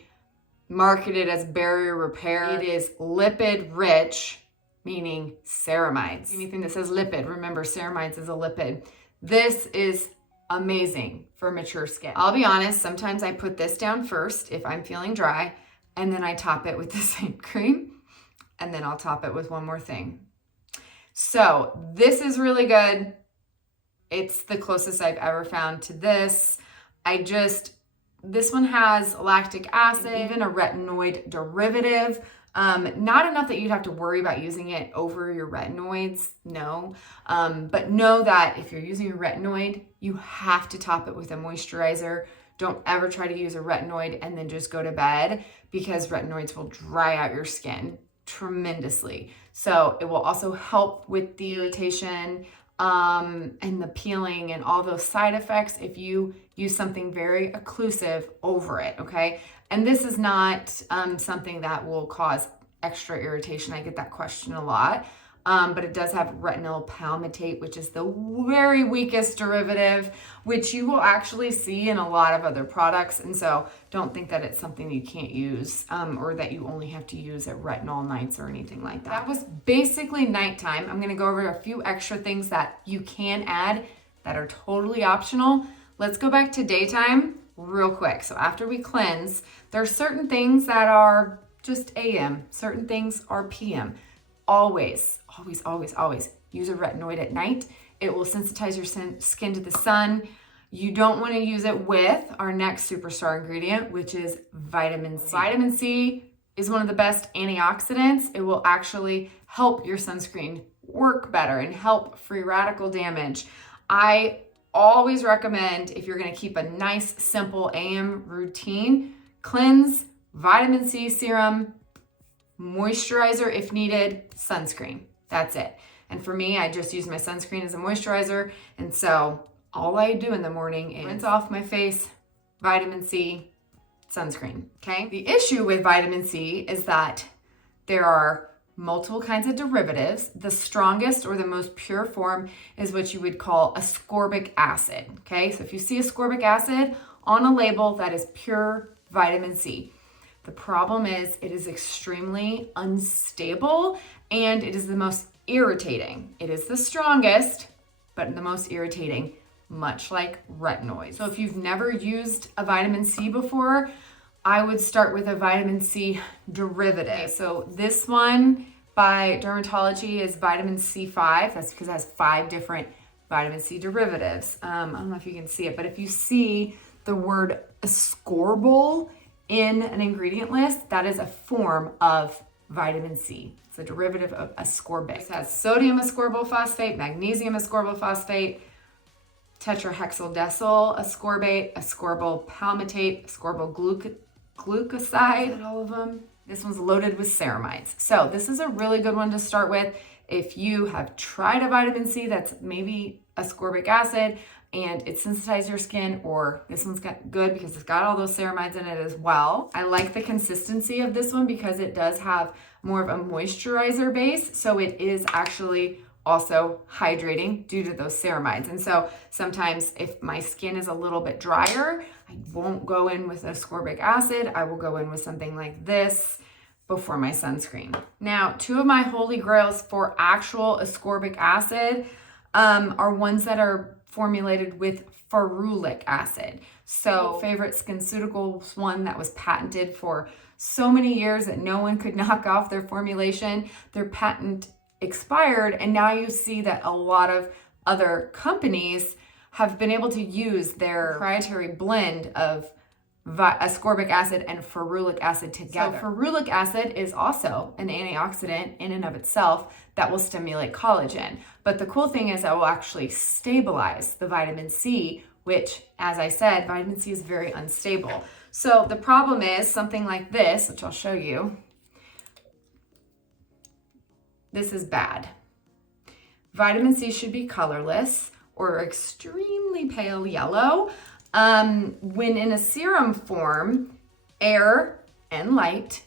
marketed as barrier repair. It is lipid rich, meaning ceramides. Anything that says lipid, remember ceramides is a lipid. This is amazing for mature skin. I'll be honest, sometimes I put this down first if I'm feeling dry, and then I top it with the Seint cream, and then I'll top it with one more thing. So this is really good. It's the closest I've ever found to this. This one has lactic acid, even a retinoid derivative. Not enough that you'd have to worry about using it over your retinoids, no. But know that if you're using a retinoid, you have to top it with a moisturizer. Don't ever try to use a retinoid and then just go to bed, because retinoids will dry out your skin tremendously. So it will also help with the irritation and the peeling and all those side effects if you use something very occlusive over it, okay? And this is not something that will cause extra irritation. I get that question a lot. But it does have retinol palmitate, which is the very weakest derivative, which you will actually see in a lot of other products. And so don't think that it's something you can't use or that you only have to use at retinol nights or anything like that. That was basically nighttime. I'm gonna go over a few extra things that you can add that are totally optional. Let's go back to daytime real quick. So after we cleanse, there are certain things that are just AM, certain things are PM. Always use a retinoid at night. It will sensitize your skin to the sun. You don't want to use it with our next superstar ingredient, which is vitamin C. Vitamin C is one of the best antioxidants. It will actually help your sunscreen work better and help free radical damage. I always recommend, if you're going to keep a nice, simple AM routine, cleanse, vitamin C serum, moisturizer if needed, sunscreen. That's it. And for me, I just use my sunscreen as a moisturizer. And so all I do in the morning is rinse off my face, vitamin C, sunscreen, okay? The issue with vitamin C is that there are multiple kinds of derivatives. The strongest or the most pure form is what you would call ascorbic acid, okay? So if you see ascorbic acid on a label, that is pure vitamin C. The problem is it is extremely unstable and it is the most irritating. It is the strongest, but the most irritating, much like retinoids. So if you've never used a vitamin C before, I would start with a vitamin C derivative. So this one by Dermatology is vitamin C5. That's because it has 5 different vitamin C derivatives. I don't know if you can see it, but if you see the word ascorbyl in an ingredient list, that is a form of vitamin C. It's a derivative of ascorbic. It has sodium ascorbyl phosphate, magnesium ascorbyl phosphate, tetrahexyldecyl ascorbate, ascorbyl palmitate, ascorbyl glucoside, all of them. This one's loaded with ceramides. So this is a really good one to start with. If you have tried a vitamin C that's maybe ascorbic acid and it sensitized your skin, or this one's good because it's got all those ceramides in it as well. I like the consistency of this one because it does have more of a moisturizer base. So it is actually also hydrating due to those ceramides. And so sometimes if my skin is a little bit drier, I won't go in with ascorbic acid. I will go in with something like this before my sunscreen. Now, two of my holy grails for actual ascorbic acid are ones that are formulated with ferulic acid. So favorite SkinCeuticals one that was patented for so many years that no one could knock off their formulation. Their patent expired, and now you see that a lot of other companies have been able to use their proprietary blend of ascorbic acid and ferulic acid together. So ferulic acid is also an antioxidant in and of itself that will stimulate collagen. But the cool thing is that will actually stabilize the vitamin C, which, as I said, vitamin C is very unstable. So the problem is something like this, which I'll show you. This is bad. Vitamin C should be colorless or extremely pale yellow. When in a serum form, air and light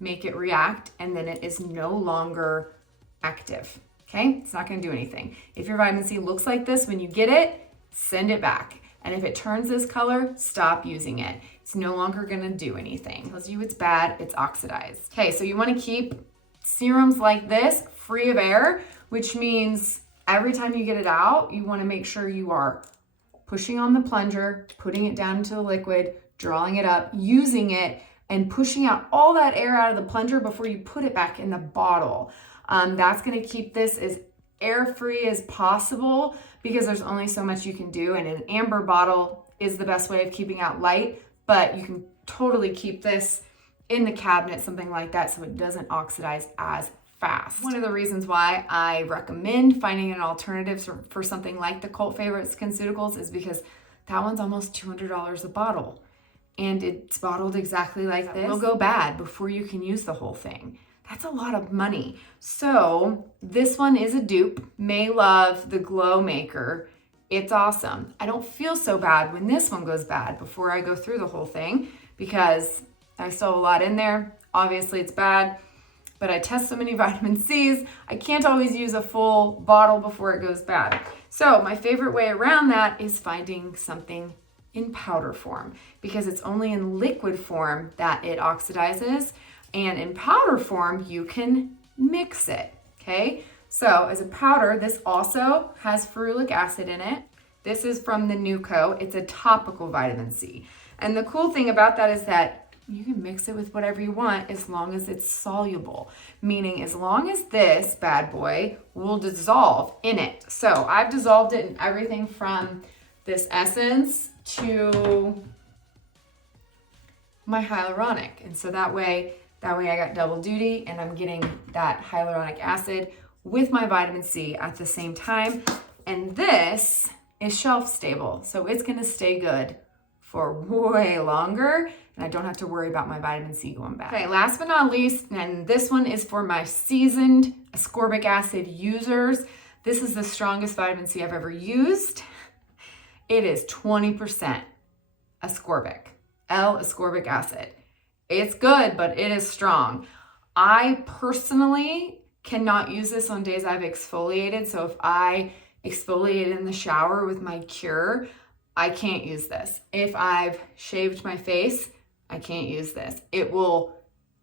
make it react, and then it is no longer active, okay? It's not gonna do anything. If your vitamin C looks like this when you get it, send it back. And if it turns this color, stop using it. It's no longer gonna do anything. It tells you it's bad, it's oxidized. Okay, so you wanna keep serums like this free of air, which means every time you get it out, you wanna make sure you are pushing on the plunger, putting it down into the liquid, drawing it up, using it, and pushing out all that air out of the plunger before you put it back in the bottle. That's gonna keep this as air-free as possible because there's only so much you can do, and an amber bottle is the best way of keeping out light, but you can totally keep this in the cabinet, something like that, so it doesn't oxidize as fast. One of the reasons why I recommend finding an alternative for something like the cult favorite SkinCeuticals is because that one's almost $200 a bottle, and it's bottled exactly like this. It will go bad before you can use the whole thing. That's a lot of money. So this one is a dupe. May love the Glow Maker. It's awesome. I don't feel so bad when this one goes bad before I go through the whole thing because I still have a lot in there. Obviously it's bad, but I test so many vitamin C's, I can't always use a full bottle before it goes bad. So my favorite way around that is finding something in powder form because it's only in liquid form that it oxidizes, and in powder form, you can mix it, okay? So as a powder, this also has ferulic acid in it. This is from the Nuco. It's a topical vitamin C. And the cool thing about that is that you can mix it with whatever you want as long as it's soluble, meaning as long as this bad boy will dissolve in it. So I've dissolved it in everything from this essence to my hyaluronic. And so that way I got double duty and I'm getting that hyaluronic acid with my vitamin C at the same time. And this is shelf stable, so it's gonna stay good for way longer, and I don't have to worry about my vitamin C going bad. Okay, last but not least, and this one is for my seasoned ascorbic acid users. This is the strongest vitamin C I've ever used. It is 20% ascorbic, L-ascorbic acid. It's good, but it is strong. I personally cannot use this on days I've exfoliated, so if I exfoliate in the shower with my cure, I can't use this. If I've shaved my face, I can't use this. It will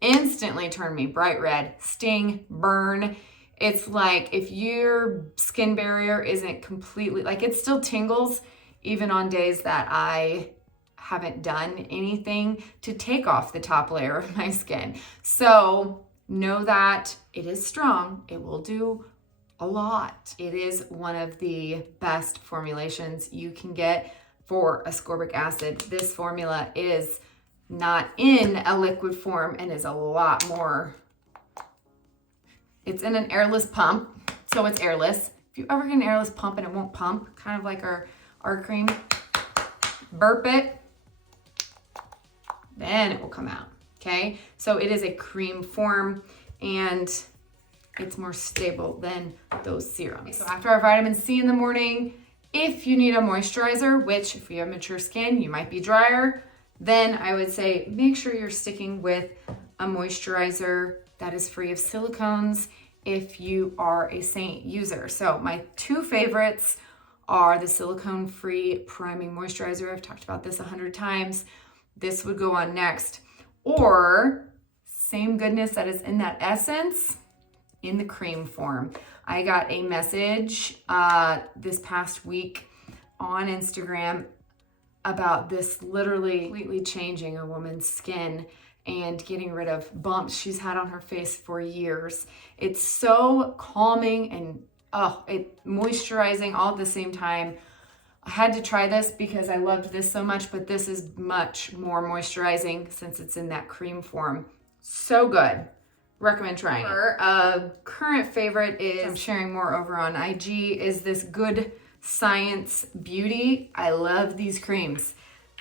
instantly turn me bright red, sting, burn. It's like if your skin barrier isn't completely, like it still tingles even on days that I haven't done anything to take off the top layer of my skin. So know that it is strong. It will do a lot. It is one of the best formulations you can get for ascorbic acid. This formula is not in a liquid form and is a lot more, it's in an airless pump, so it's airless. If you ever get an airless pump and it won't pump, kind of like our cream, burp it, then it will come out, okay? So it is a cream form and it's more stable than those serums. So after our vitamin C in the morning, if you need a moisturizer, which if you have mature skin, you might be drier, then I would say make sure you're sticking with a moisturizer that is free of silicones if you are a Seint user. So my two favorites are the silicone-free priming moisturizer. I've talked about this 100 times. This would go on next. Or same goodness that is in that essence in the cream form. I got a message this past week on Instagram about this literally completely changing a woman's skin and getting rid of bumps she's had on her face for years. It's so calming and moisturizing all at the same time. I had to try this because I loved this so much, but this is much more moisturizing since it's in that cream form. So good. Recommend trying it. A current favorite is, I'm sharing more over on IG, is this Good Science Beauty. I love these creams.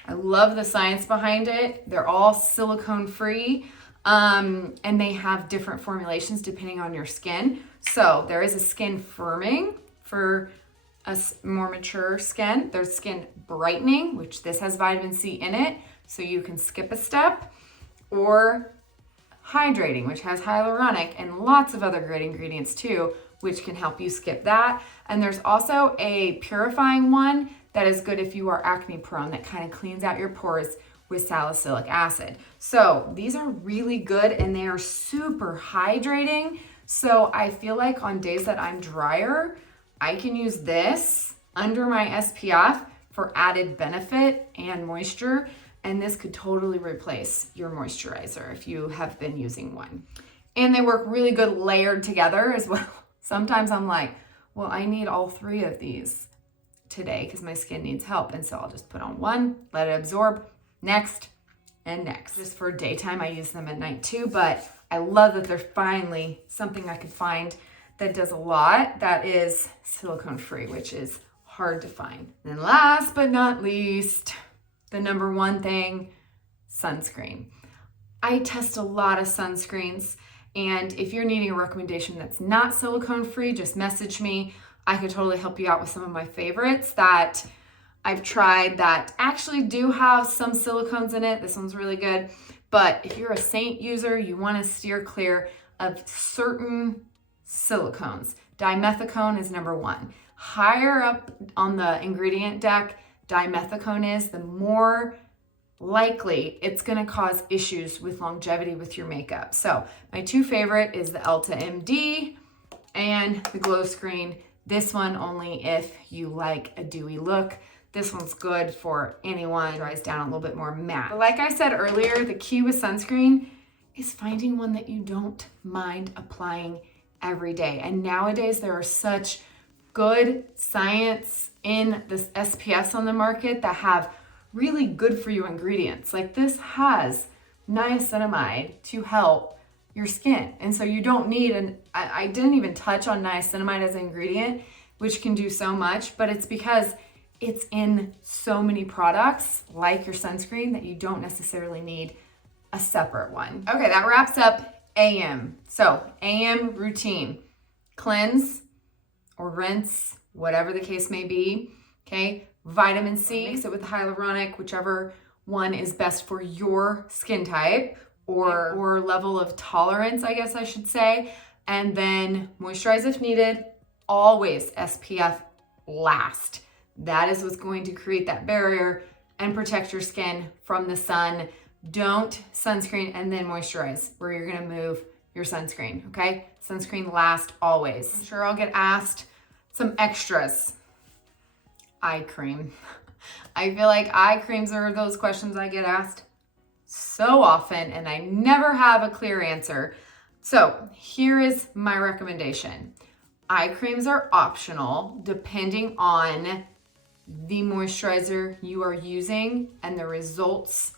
I love the science behind it. They're all silicone free, and they have different formulations depending on your skin. So there is a skin firming for a more mature skin. There's skin brightening, which this has vitamin C in it, so you can skip a step, or hydrating, which has hyaluronic and lots of other great ingredients too, which can help you skip that. And there's also a purifying one that is good if you are acne prone, that kind of cleans out your pores with salicylic acid. So these are really good and they are super hydrating. So I feel like on days that I'm drier, I can use this under my SPF for added benefit and moisture. And this could totally replace your moisturizer if you have been using one. And they work really good layered together as well. Sometimes I'm like, well, I need all three of these today because my skin needs help. And so I'll just put on one, let it absorb, next, and next. Just for daytime, I use them at night too, but I love that they're finally something I could find that does a lot that is silicone free, which is hard to find. And last but not least, the number one thing, sunscreen. I test a lot of sunscreens, and if you're needing a recommendation that's not silicone free, just message me. I could totally help you out with some of my favorites that I've tried that actually do have some silicones in it. This one's really good. But if you're a Seint user, you want to steer clear of certain silicones. Dimethicone is number one. Higher up on the ingredient deck dimethicone is, the more likely it's going to cause issues with longevity with your makeup. So my two favorite is the Elta MD and the Glow Screen. This one only if you like a dewy look. This one's good for anyone who dries down a little bit more matte. But like I said earlier, the key with sunscreen is finding one that you don't mind applying every day. And nowadays there are such good science in the SPFs on the market that have really good for you ingredients. Like this has niacinamide to help your skin. And so you don't need I didn't even touch on niacinamide as an ingredient, which can do so much, but it's because it's in so many products like your sunscreen that you don't necessarily need a separate one. Okay, that wraps up AM. So AM routine, cleanse or rinse, whatever the case may be. Okay, vitamin C, mix it with hyaluronic, whichever one is best for your skin type or level of tolerance, I guess I should say. And then moisturize if needed. Always SPF last. That is what's going to create that barrier and protect your skin from the sun. Don't sunscreen and then moisturize where you're gonna move your sunscreen, okay? Sunscreen last always. I'm sure I'll get asked some extras. Eye cream. I feel like eye creams are those questions I get asked so often and I never have a clear answer. So here is my recommendation. Eye creams are optional depending on the moisturizer you are using and the results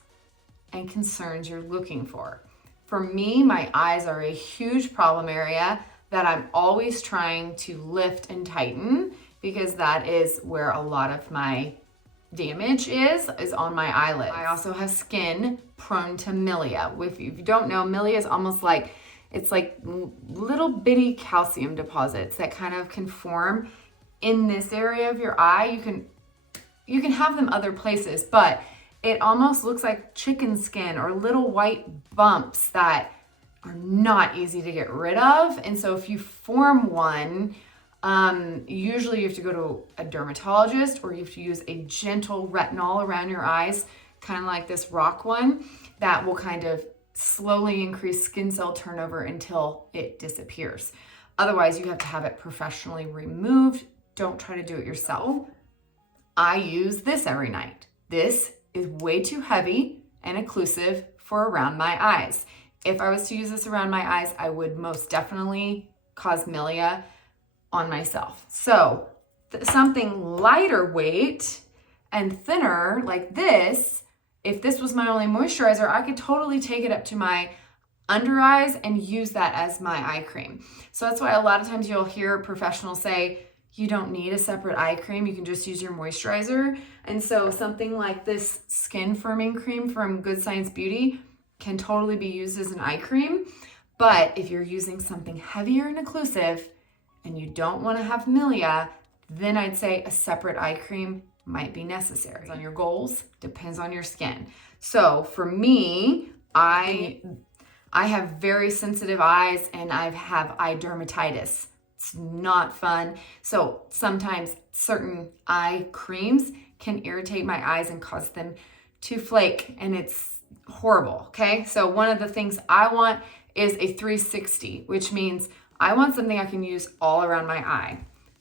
and concerns you're looking for. For me, my eyes are a huge problem area that I'm always trying to lift and tighten, because that is where a lot of my damage is on my eyelids. I also have skin prone to milia. If you don't know, milia is almost like, it's like little bitty calcium deposits that kind of can form in this area of your eye. You can have them other places, but it almost looks like chicken skin or little white bumps that are not easy to get rid of. And so if you form one, usually you have to go to a dermatologist, or you have to use a gentle retinol around your eyes, kind of like this rock one, that will kind of slowly increase skin cell turnover until it disappears. Otherwise, you have to have it professionally removed. Don't try to do it yourself. I use this every night. This is way too heavy and occlusive for around my eyes. If I was to use this around my eyes, I would most definitely cause milia on myself. So something lighter weight and thinner like this, if this was my only moisturizer, I could totally take it up to my under eyes and use that as my eye cream. So that's why a lot of times you'll hear professionals say, you don't need a separate eye cream, you can just use your moisturizer. And so something like this skin firming cream from Good Science Beauty can totally be used as an eye cream. But if you're using something heavier and occlusive and you don't want to have milia, then I'd say a separate eye cream might be necessary. Depends on your goals, depends on your skin. So for me, I have very sensitive eyes and I have eye dermatitis. It's not fun. So sometimes certain eye creams can irritate my eyes and cause them to flake, and it's horrible, okay? So one of the things I want is a 360, which means I want something I can use all around my eye.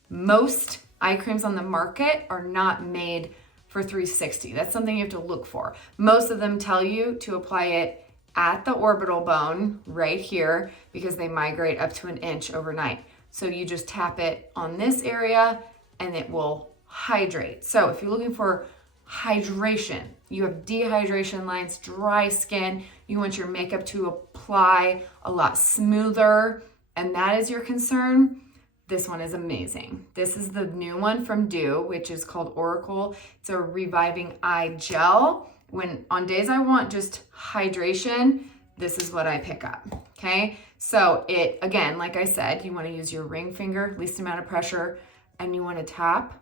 Most eye creams on the market are not made for 360. That's something you have to look for. Most of them tell you to apply it at the orbital bone right here, because they migrate up to 1 inch overnight. So you just tap it on this area and it will hydrate. So if you're looking for hydration, you have dehydration lines, dry skin, you want your makeup to apply a lot smoother, and that is your concern, this one is amazing. This is the new one from Dew, which is called Oracle. It's a reviving eye gel. When on days I want just hydration, this is what I pick up, okay? So it, again, like I said, you wanna use your ring finger, least amount of pressure, and you wanna tap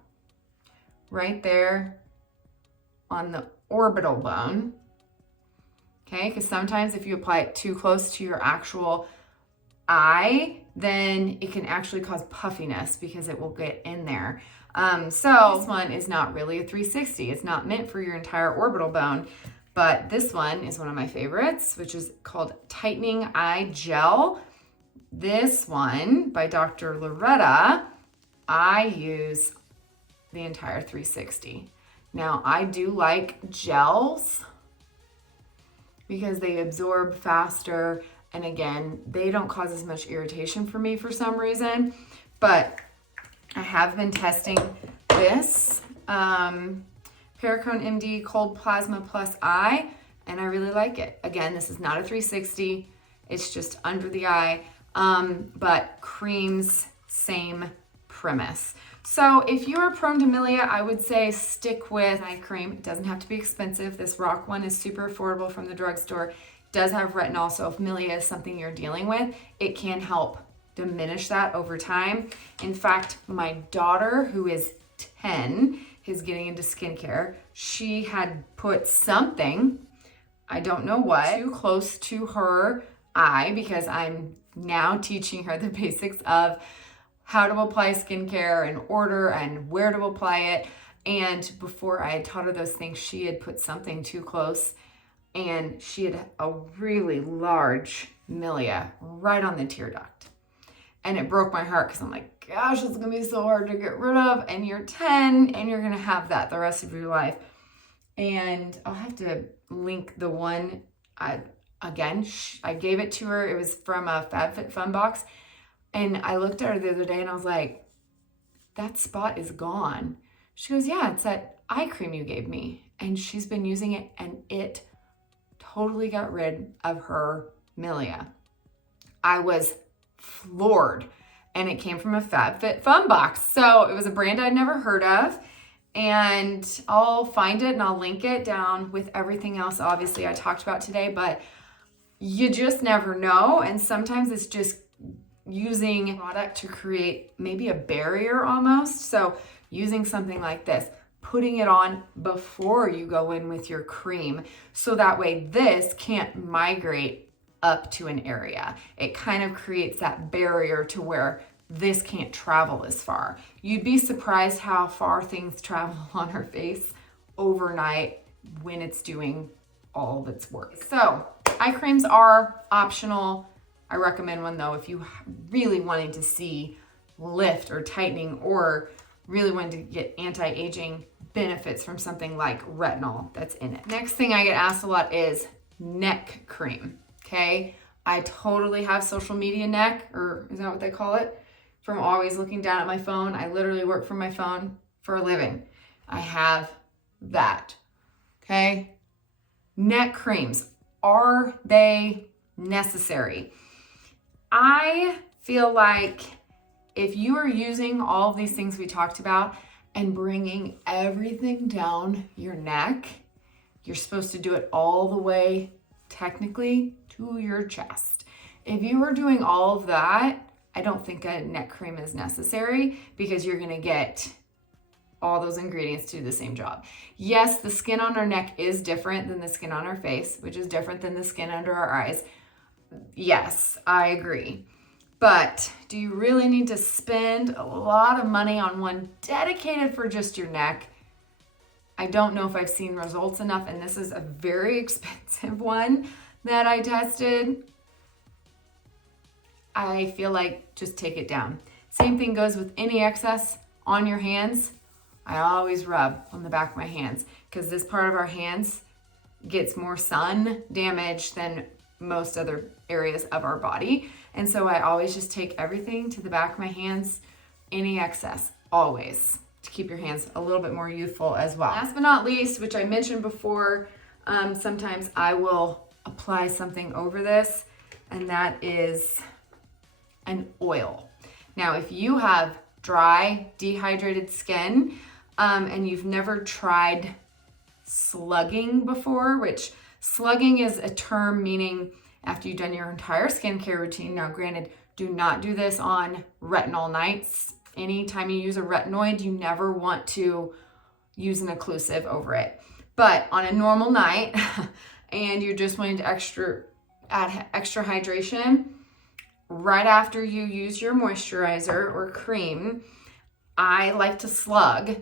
right there on the orbital bone, okay? Because sometimes if you apply it too close to your actual eye, then it can actually cause puffiness because it will get in there. So this one is not really a 360. It's not meant for your entire orbital bone, but this one is one of my favorites, which is called Tightening Eye Gel. This one by Dr. Loretta, I use the entire 360. Now I do like gels because they absorb faster, and again, they don't cause as much irritation for me for some reason, but I have been testing this Pericone MD Cold Plasma Plus Eye, and I really like it. Again, this is not a 360, it's just under the eye, but creams, same premise. So if you are prone to milia, I would say stick with eye cream. It doesn't have to be expensive. This rock one is super affordable from the drugstore. It does have retinol, so if milia is something you're dealing with, it can help diminish that over time. In fact, my daughter, who is 10, is getting into skincare. She had put something, I don't know what, too close to her eye, because I'm now teaching her the basics of how to apply skincare and order and where to apply it. And before I had taught her those things, she had put something too close, and she had a really large milia right on the tear duct. And it broke my heart because I'm like, gosh, it's gonna be so hard to get rid of. And you're 10 and you're gonna have that the rest of your life. And I'll have to link the one, I gave it to her. It was from a FabFitFun box. And I looked at her the other day and I was like, that spot is gone. She goes, yeah, it's that eye cream you gave me. And she's been using it and it totally got rid of her milia. I was floored, and it came from a FabFitFun box. So it was a brand I'd never heard of, and I'll find it and I'll link it down with everything else obviously I talked about today, but you just never know. And sometimes it's just using product to create maybe a barrier almost. So using something like this, putting it on before you go in with your cream, so that way this can't migrate up to an area. It kind of creates that barrier to where this can't travel as far. You'd be surprised how far things travel on our face overnight when it's doing all of its work. So eye creams are optional. I recommend one though if you really wanting to see lift or tightening, or really wanting to get anti-aging benefits from something like retinol that's in it. Next thing I get asked a lot is neck cream. Okay, I totally have social media neck, or is that what they call it? From always looking down at my phone. I literally work from my phone for a living. I have that. Okay, neck creams, are they necessary? I feel like if you are using all of these things we talked about and bringing everything down your neck, you're supposed to do it all the way technically to your chest. If you were doing all of that, I don't think a neck cream is necessary, because you're gonna get all those ingredients to do the same job. Yes, the skin on our neck is different than the skin on our face, which is different than the skin under our eyes. Yes, I agree. But do you really need to spend a lot of money on one dedicated for just your neck? I don't know if I've seen results enough, and this is a very expensive one that I tested. I feel like just take it down. Same thing goes with any excess on your hands. I always rub on the back of my hands, because this part of our hands gets more sun damage than most other areas of our body. And so I always just take everything to the back of my hands, any excess, always, to keep your hands a little bit more youthful as well. Last but not least, which I mentioned before, sometimes I will apply something over this, and that is an oil. Now, if you have dry, dehydrated skin, and you've never tried slugging before, which slugging is a term meaning after you've done your entire skincare routine. Now, granted, do not do this on retinol nights. Anytime you use a retinoid, you never want to use an occlusive over it. But on a normal night, and you're just wanting to add extra hydration, right after you use your moisturizer or cream, I like to slug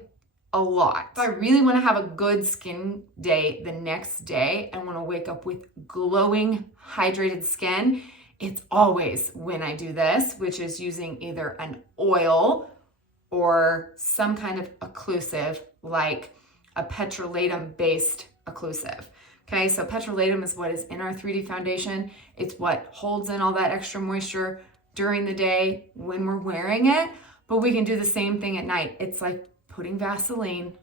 a lot. If I really want to have a good skin day the next day and want to wake up with glowing, hydrated skin, it's always when I do this, which is using either an oil or some kind of occlusive, like a petrolatum-based occlusive. Okay, so petrolatum is what is in our 3D foundation. It's what holds in all that extra moisture during the day when we're wearing it, but we can do the same thing at night. It's like putting Vaseline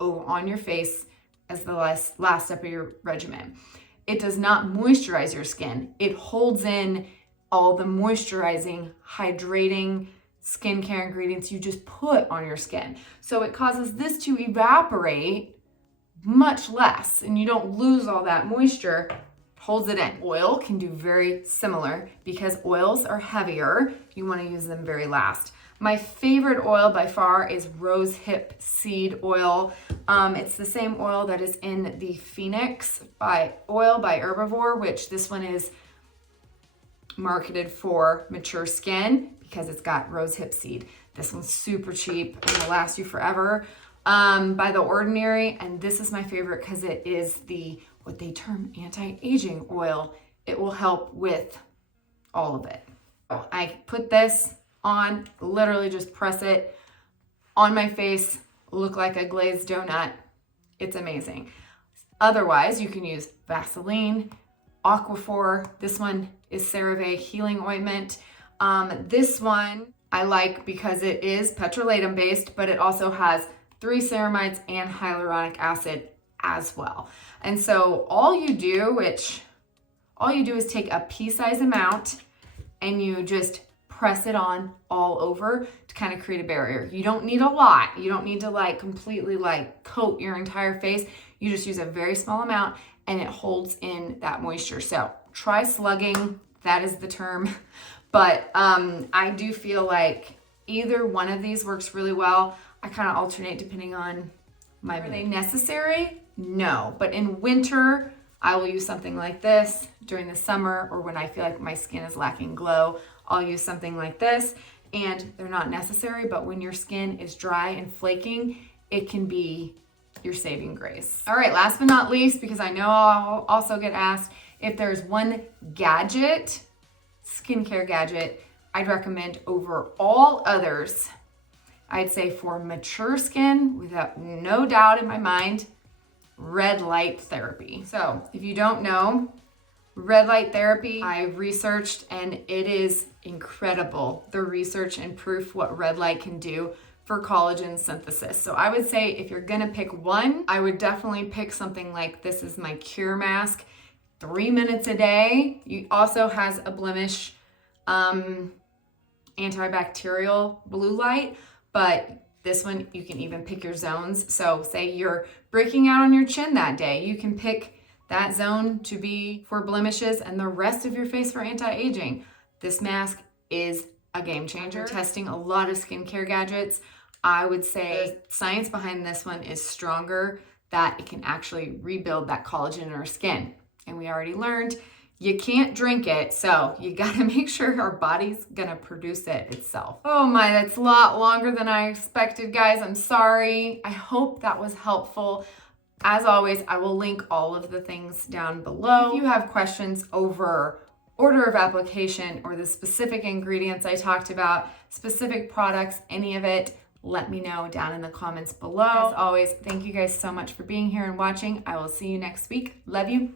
on your face as the last step of your regimen. It does not moisturize your skin. It holds in all the moisturizing, hydrating skincare ingredients you just put on your skin. So it causes this to evaporate much less, and you don't lose all that moisture, holds it in. Oil can do very similar, because oils are heavier. You want to use them very last. My favorite oil by far is rosehip seed oil. It's the same oil that is in the Phoenix oil by Herbivore, which this one is marketed for mature skin because it's got rosehip seed. This one's super cheap. It'll last you forever. By The Ordinary, and this is my favorite because it is what they term anti-aging oil. It will help with all of it. I put this on, literally just press it on my face, look like a glazed donut. It's amazing. Otherwise, you can use Vaseline, Aquaphor. This one is CeraVe Healing Ointment. This one I like because it is petrolatum based, but it also has 3 ceramides and hyaluronic acid as well. And so all you do is take a pea-size amount and you just press it on all over to kind of create a barrier. You don't need a lot. You don't need to like completely like coat your entire face. You just use a very small amount and it holds in that moisture. So try slugging, that is the term. But I do feel like either one of these works really well. I kind of alternate depending on my mood. Are they necessary? No, but in winter, I will use something like this. During the summer or when I feel like my skin is lacking glow, I'll use something like this. And they're not necessary, but when your skin is dry and flaking, it can be your saving grace. All right, last but not least, because I know I'll also get asked, if there's one gadget, skincare gadget, I'd recommend over all others, I'd say for mature skin, without no doubt in my mind, red light therapy. So if you don't know, red light therapy, I've researched and it is incredible, the research and proof what red light can do for collagen synthesis. So I would say if you're gonna pick one, I would definitely pick something like this is my Cure Mask, 3 minutes a day. It also has a blemish antibacterial blue light, but this one you can even pick your zones. So say you're breaking out on your chin that day, you can pick that zone to be for blemishes and the rest of your face for anti-aging. This mask is a game changer. We're testing a lot of skincare gadgets. I would say the science behind this one is stronger, that it can actually rebuild that collagen in our skin. And we already learned you can't drink it, so you gotta make sure our body's gonna produce it itself. Oh my, that's a lot longer than I expected, guys. I'm sorry. I hope that was helpful. As always, I will link all of the things down below. If you have questions over order of application or the specific ingredients I talked about, specific products, any of it, let me know down in the comments below. As always, thank you guys so much for being here and watching. I will see you next week. Love you.